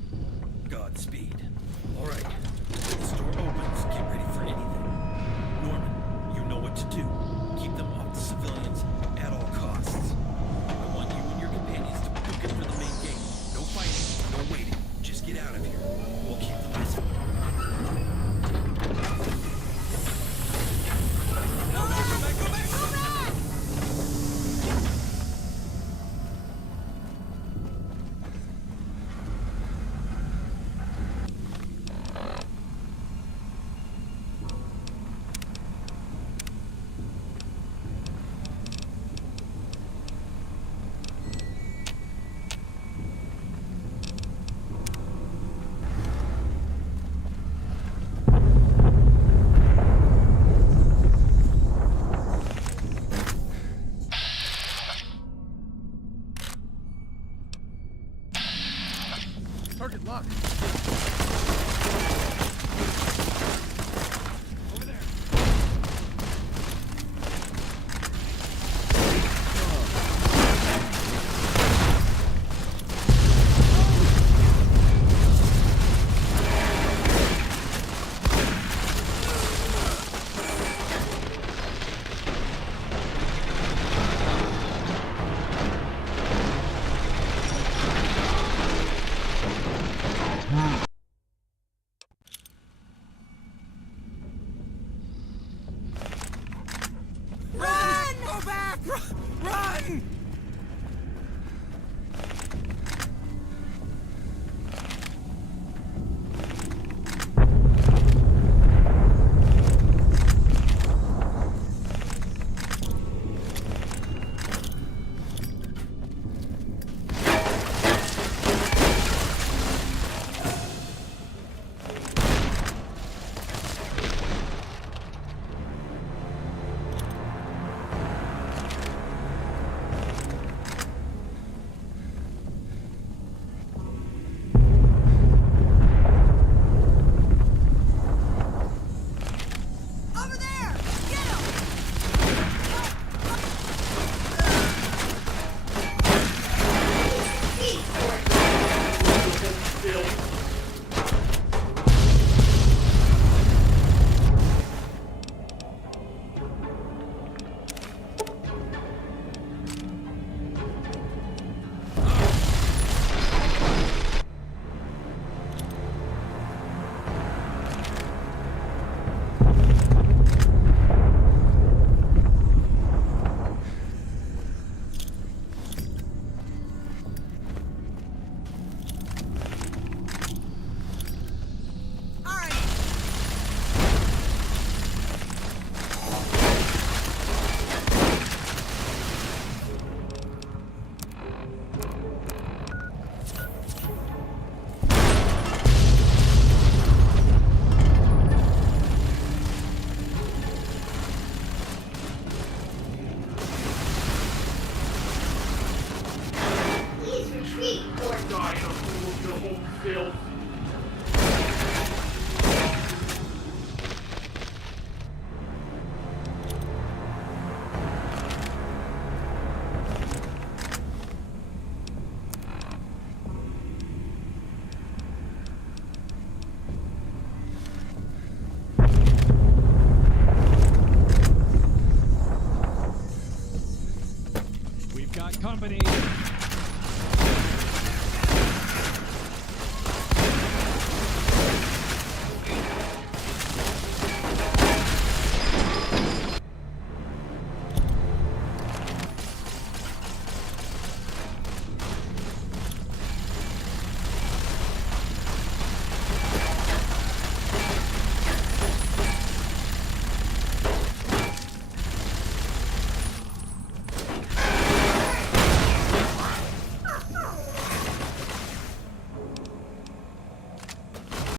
Godspeed. All right, when the store opens, get ready for anything. Norman, you know what to do. Keep them off the civilians at all costs. I want you and your companions to book it for the main gate. No fighting, no waiting. Just get out of here. We'll keep them busy. Target locked. Over there. Hold still.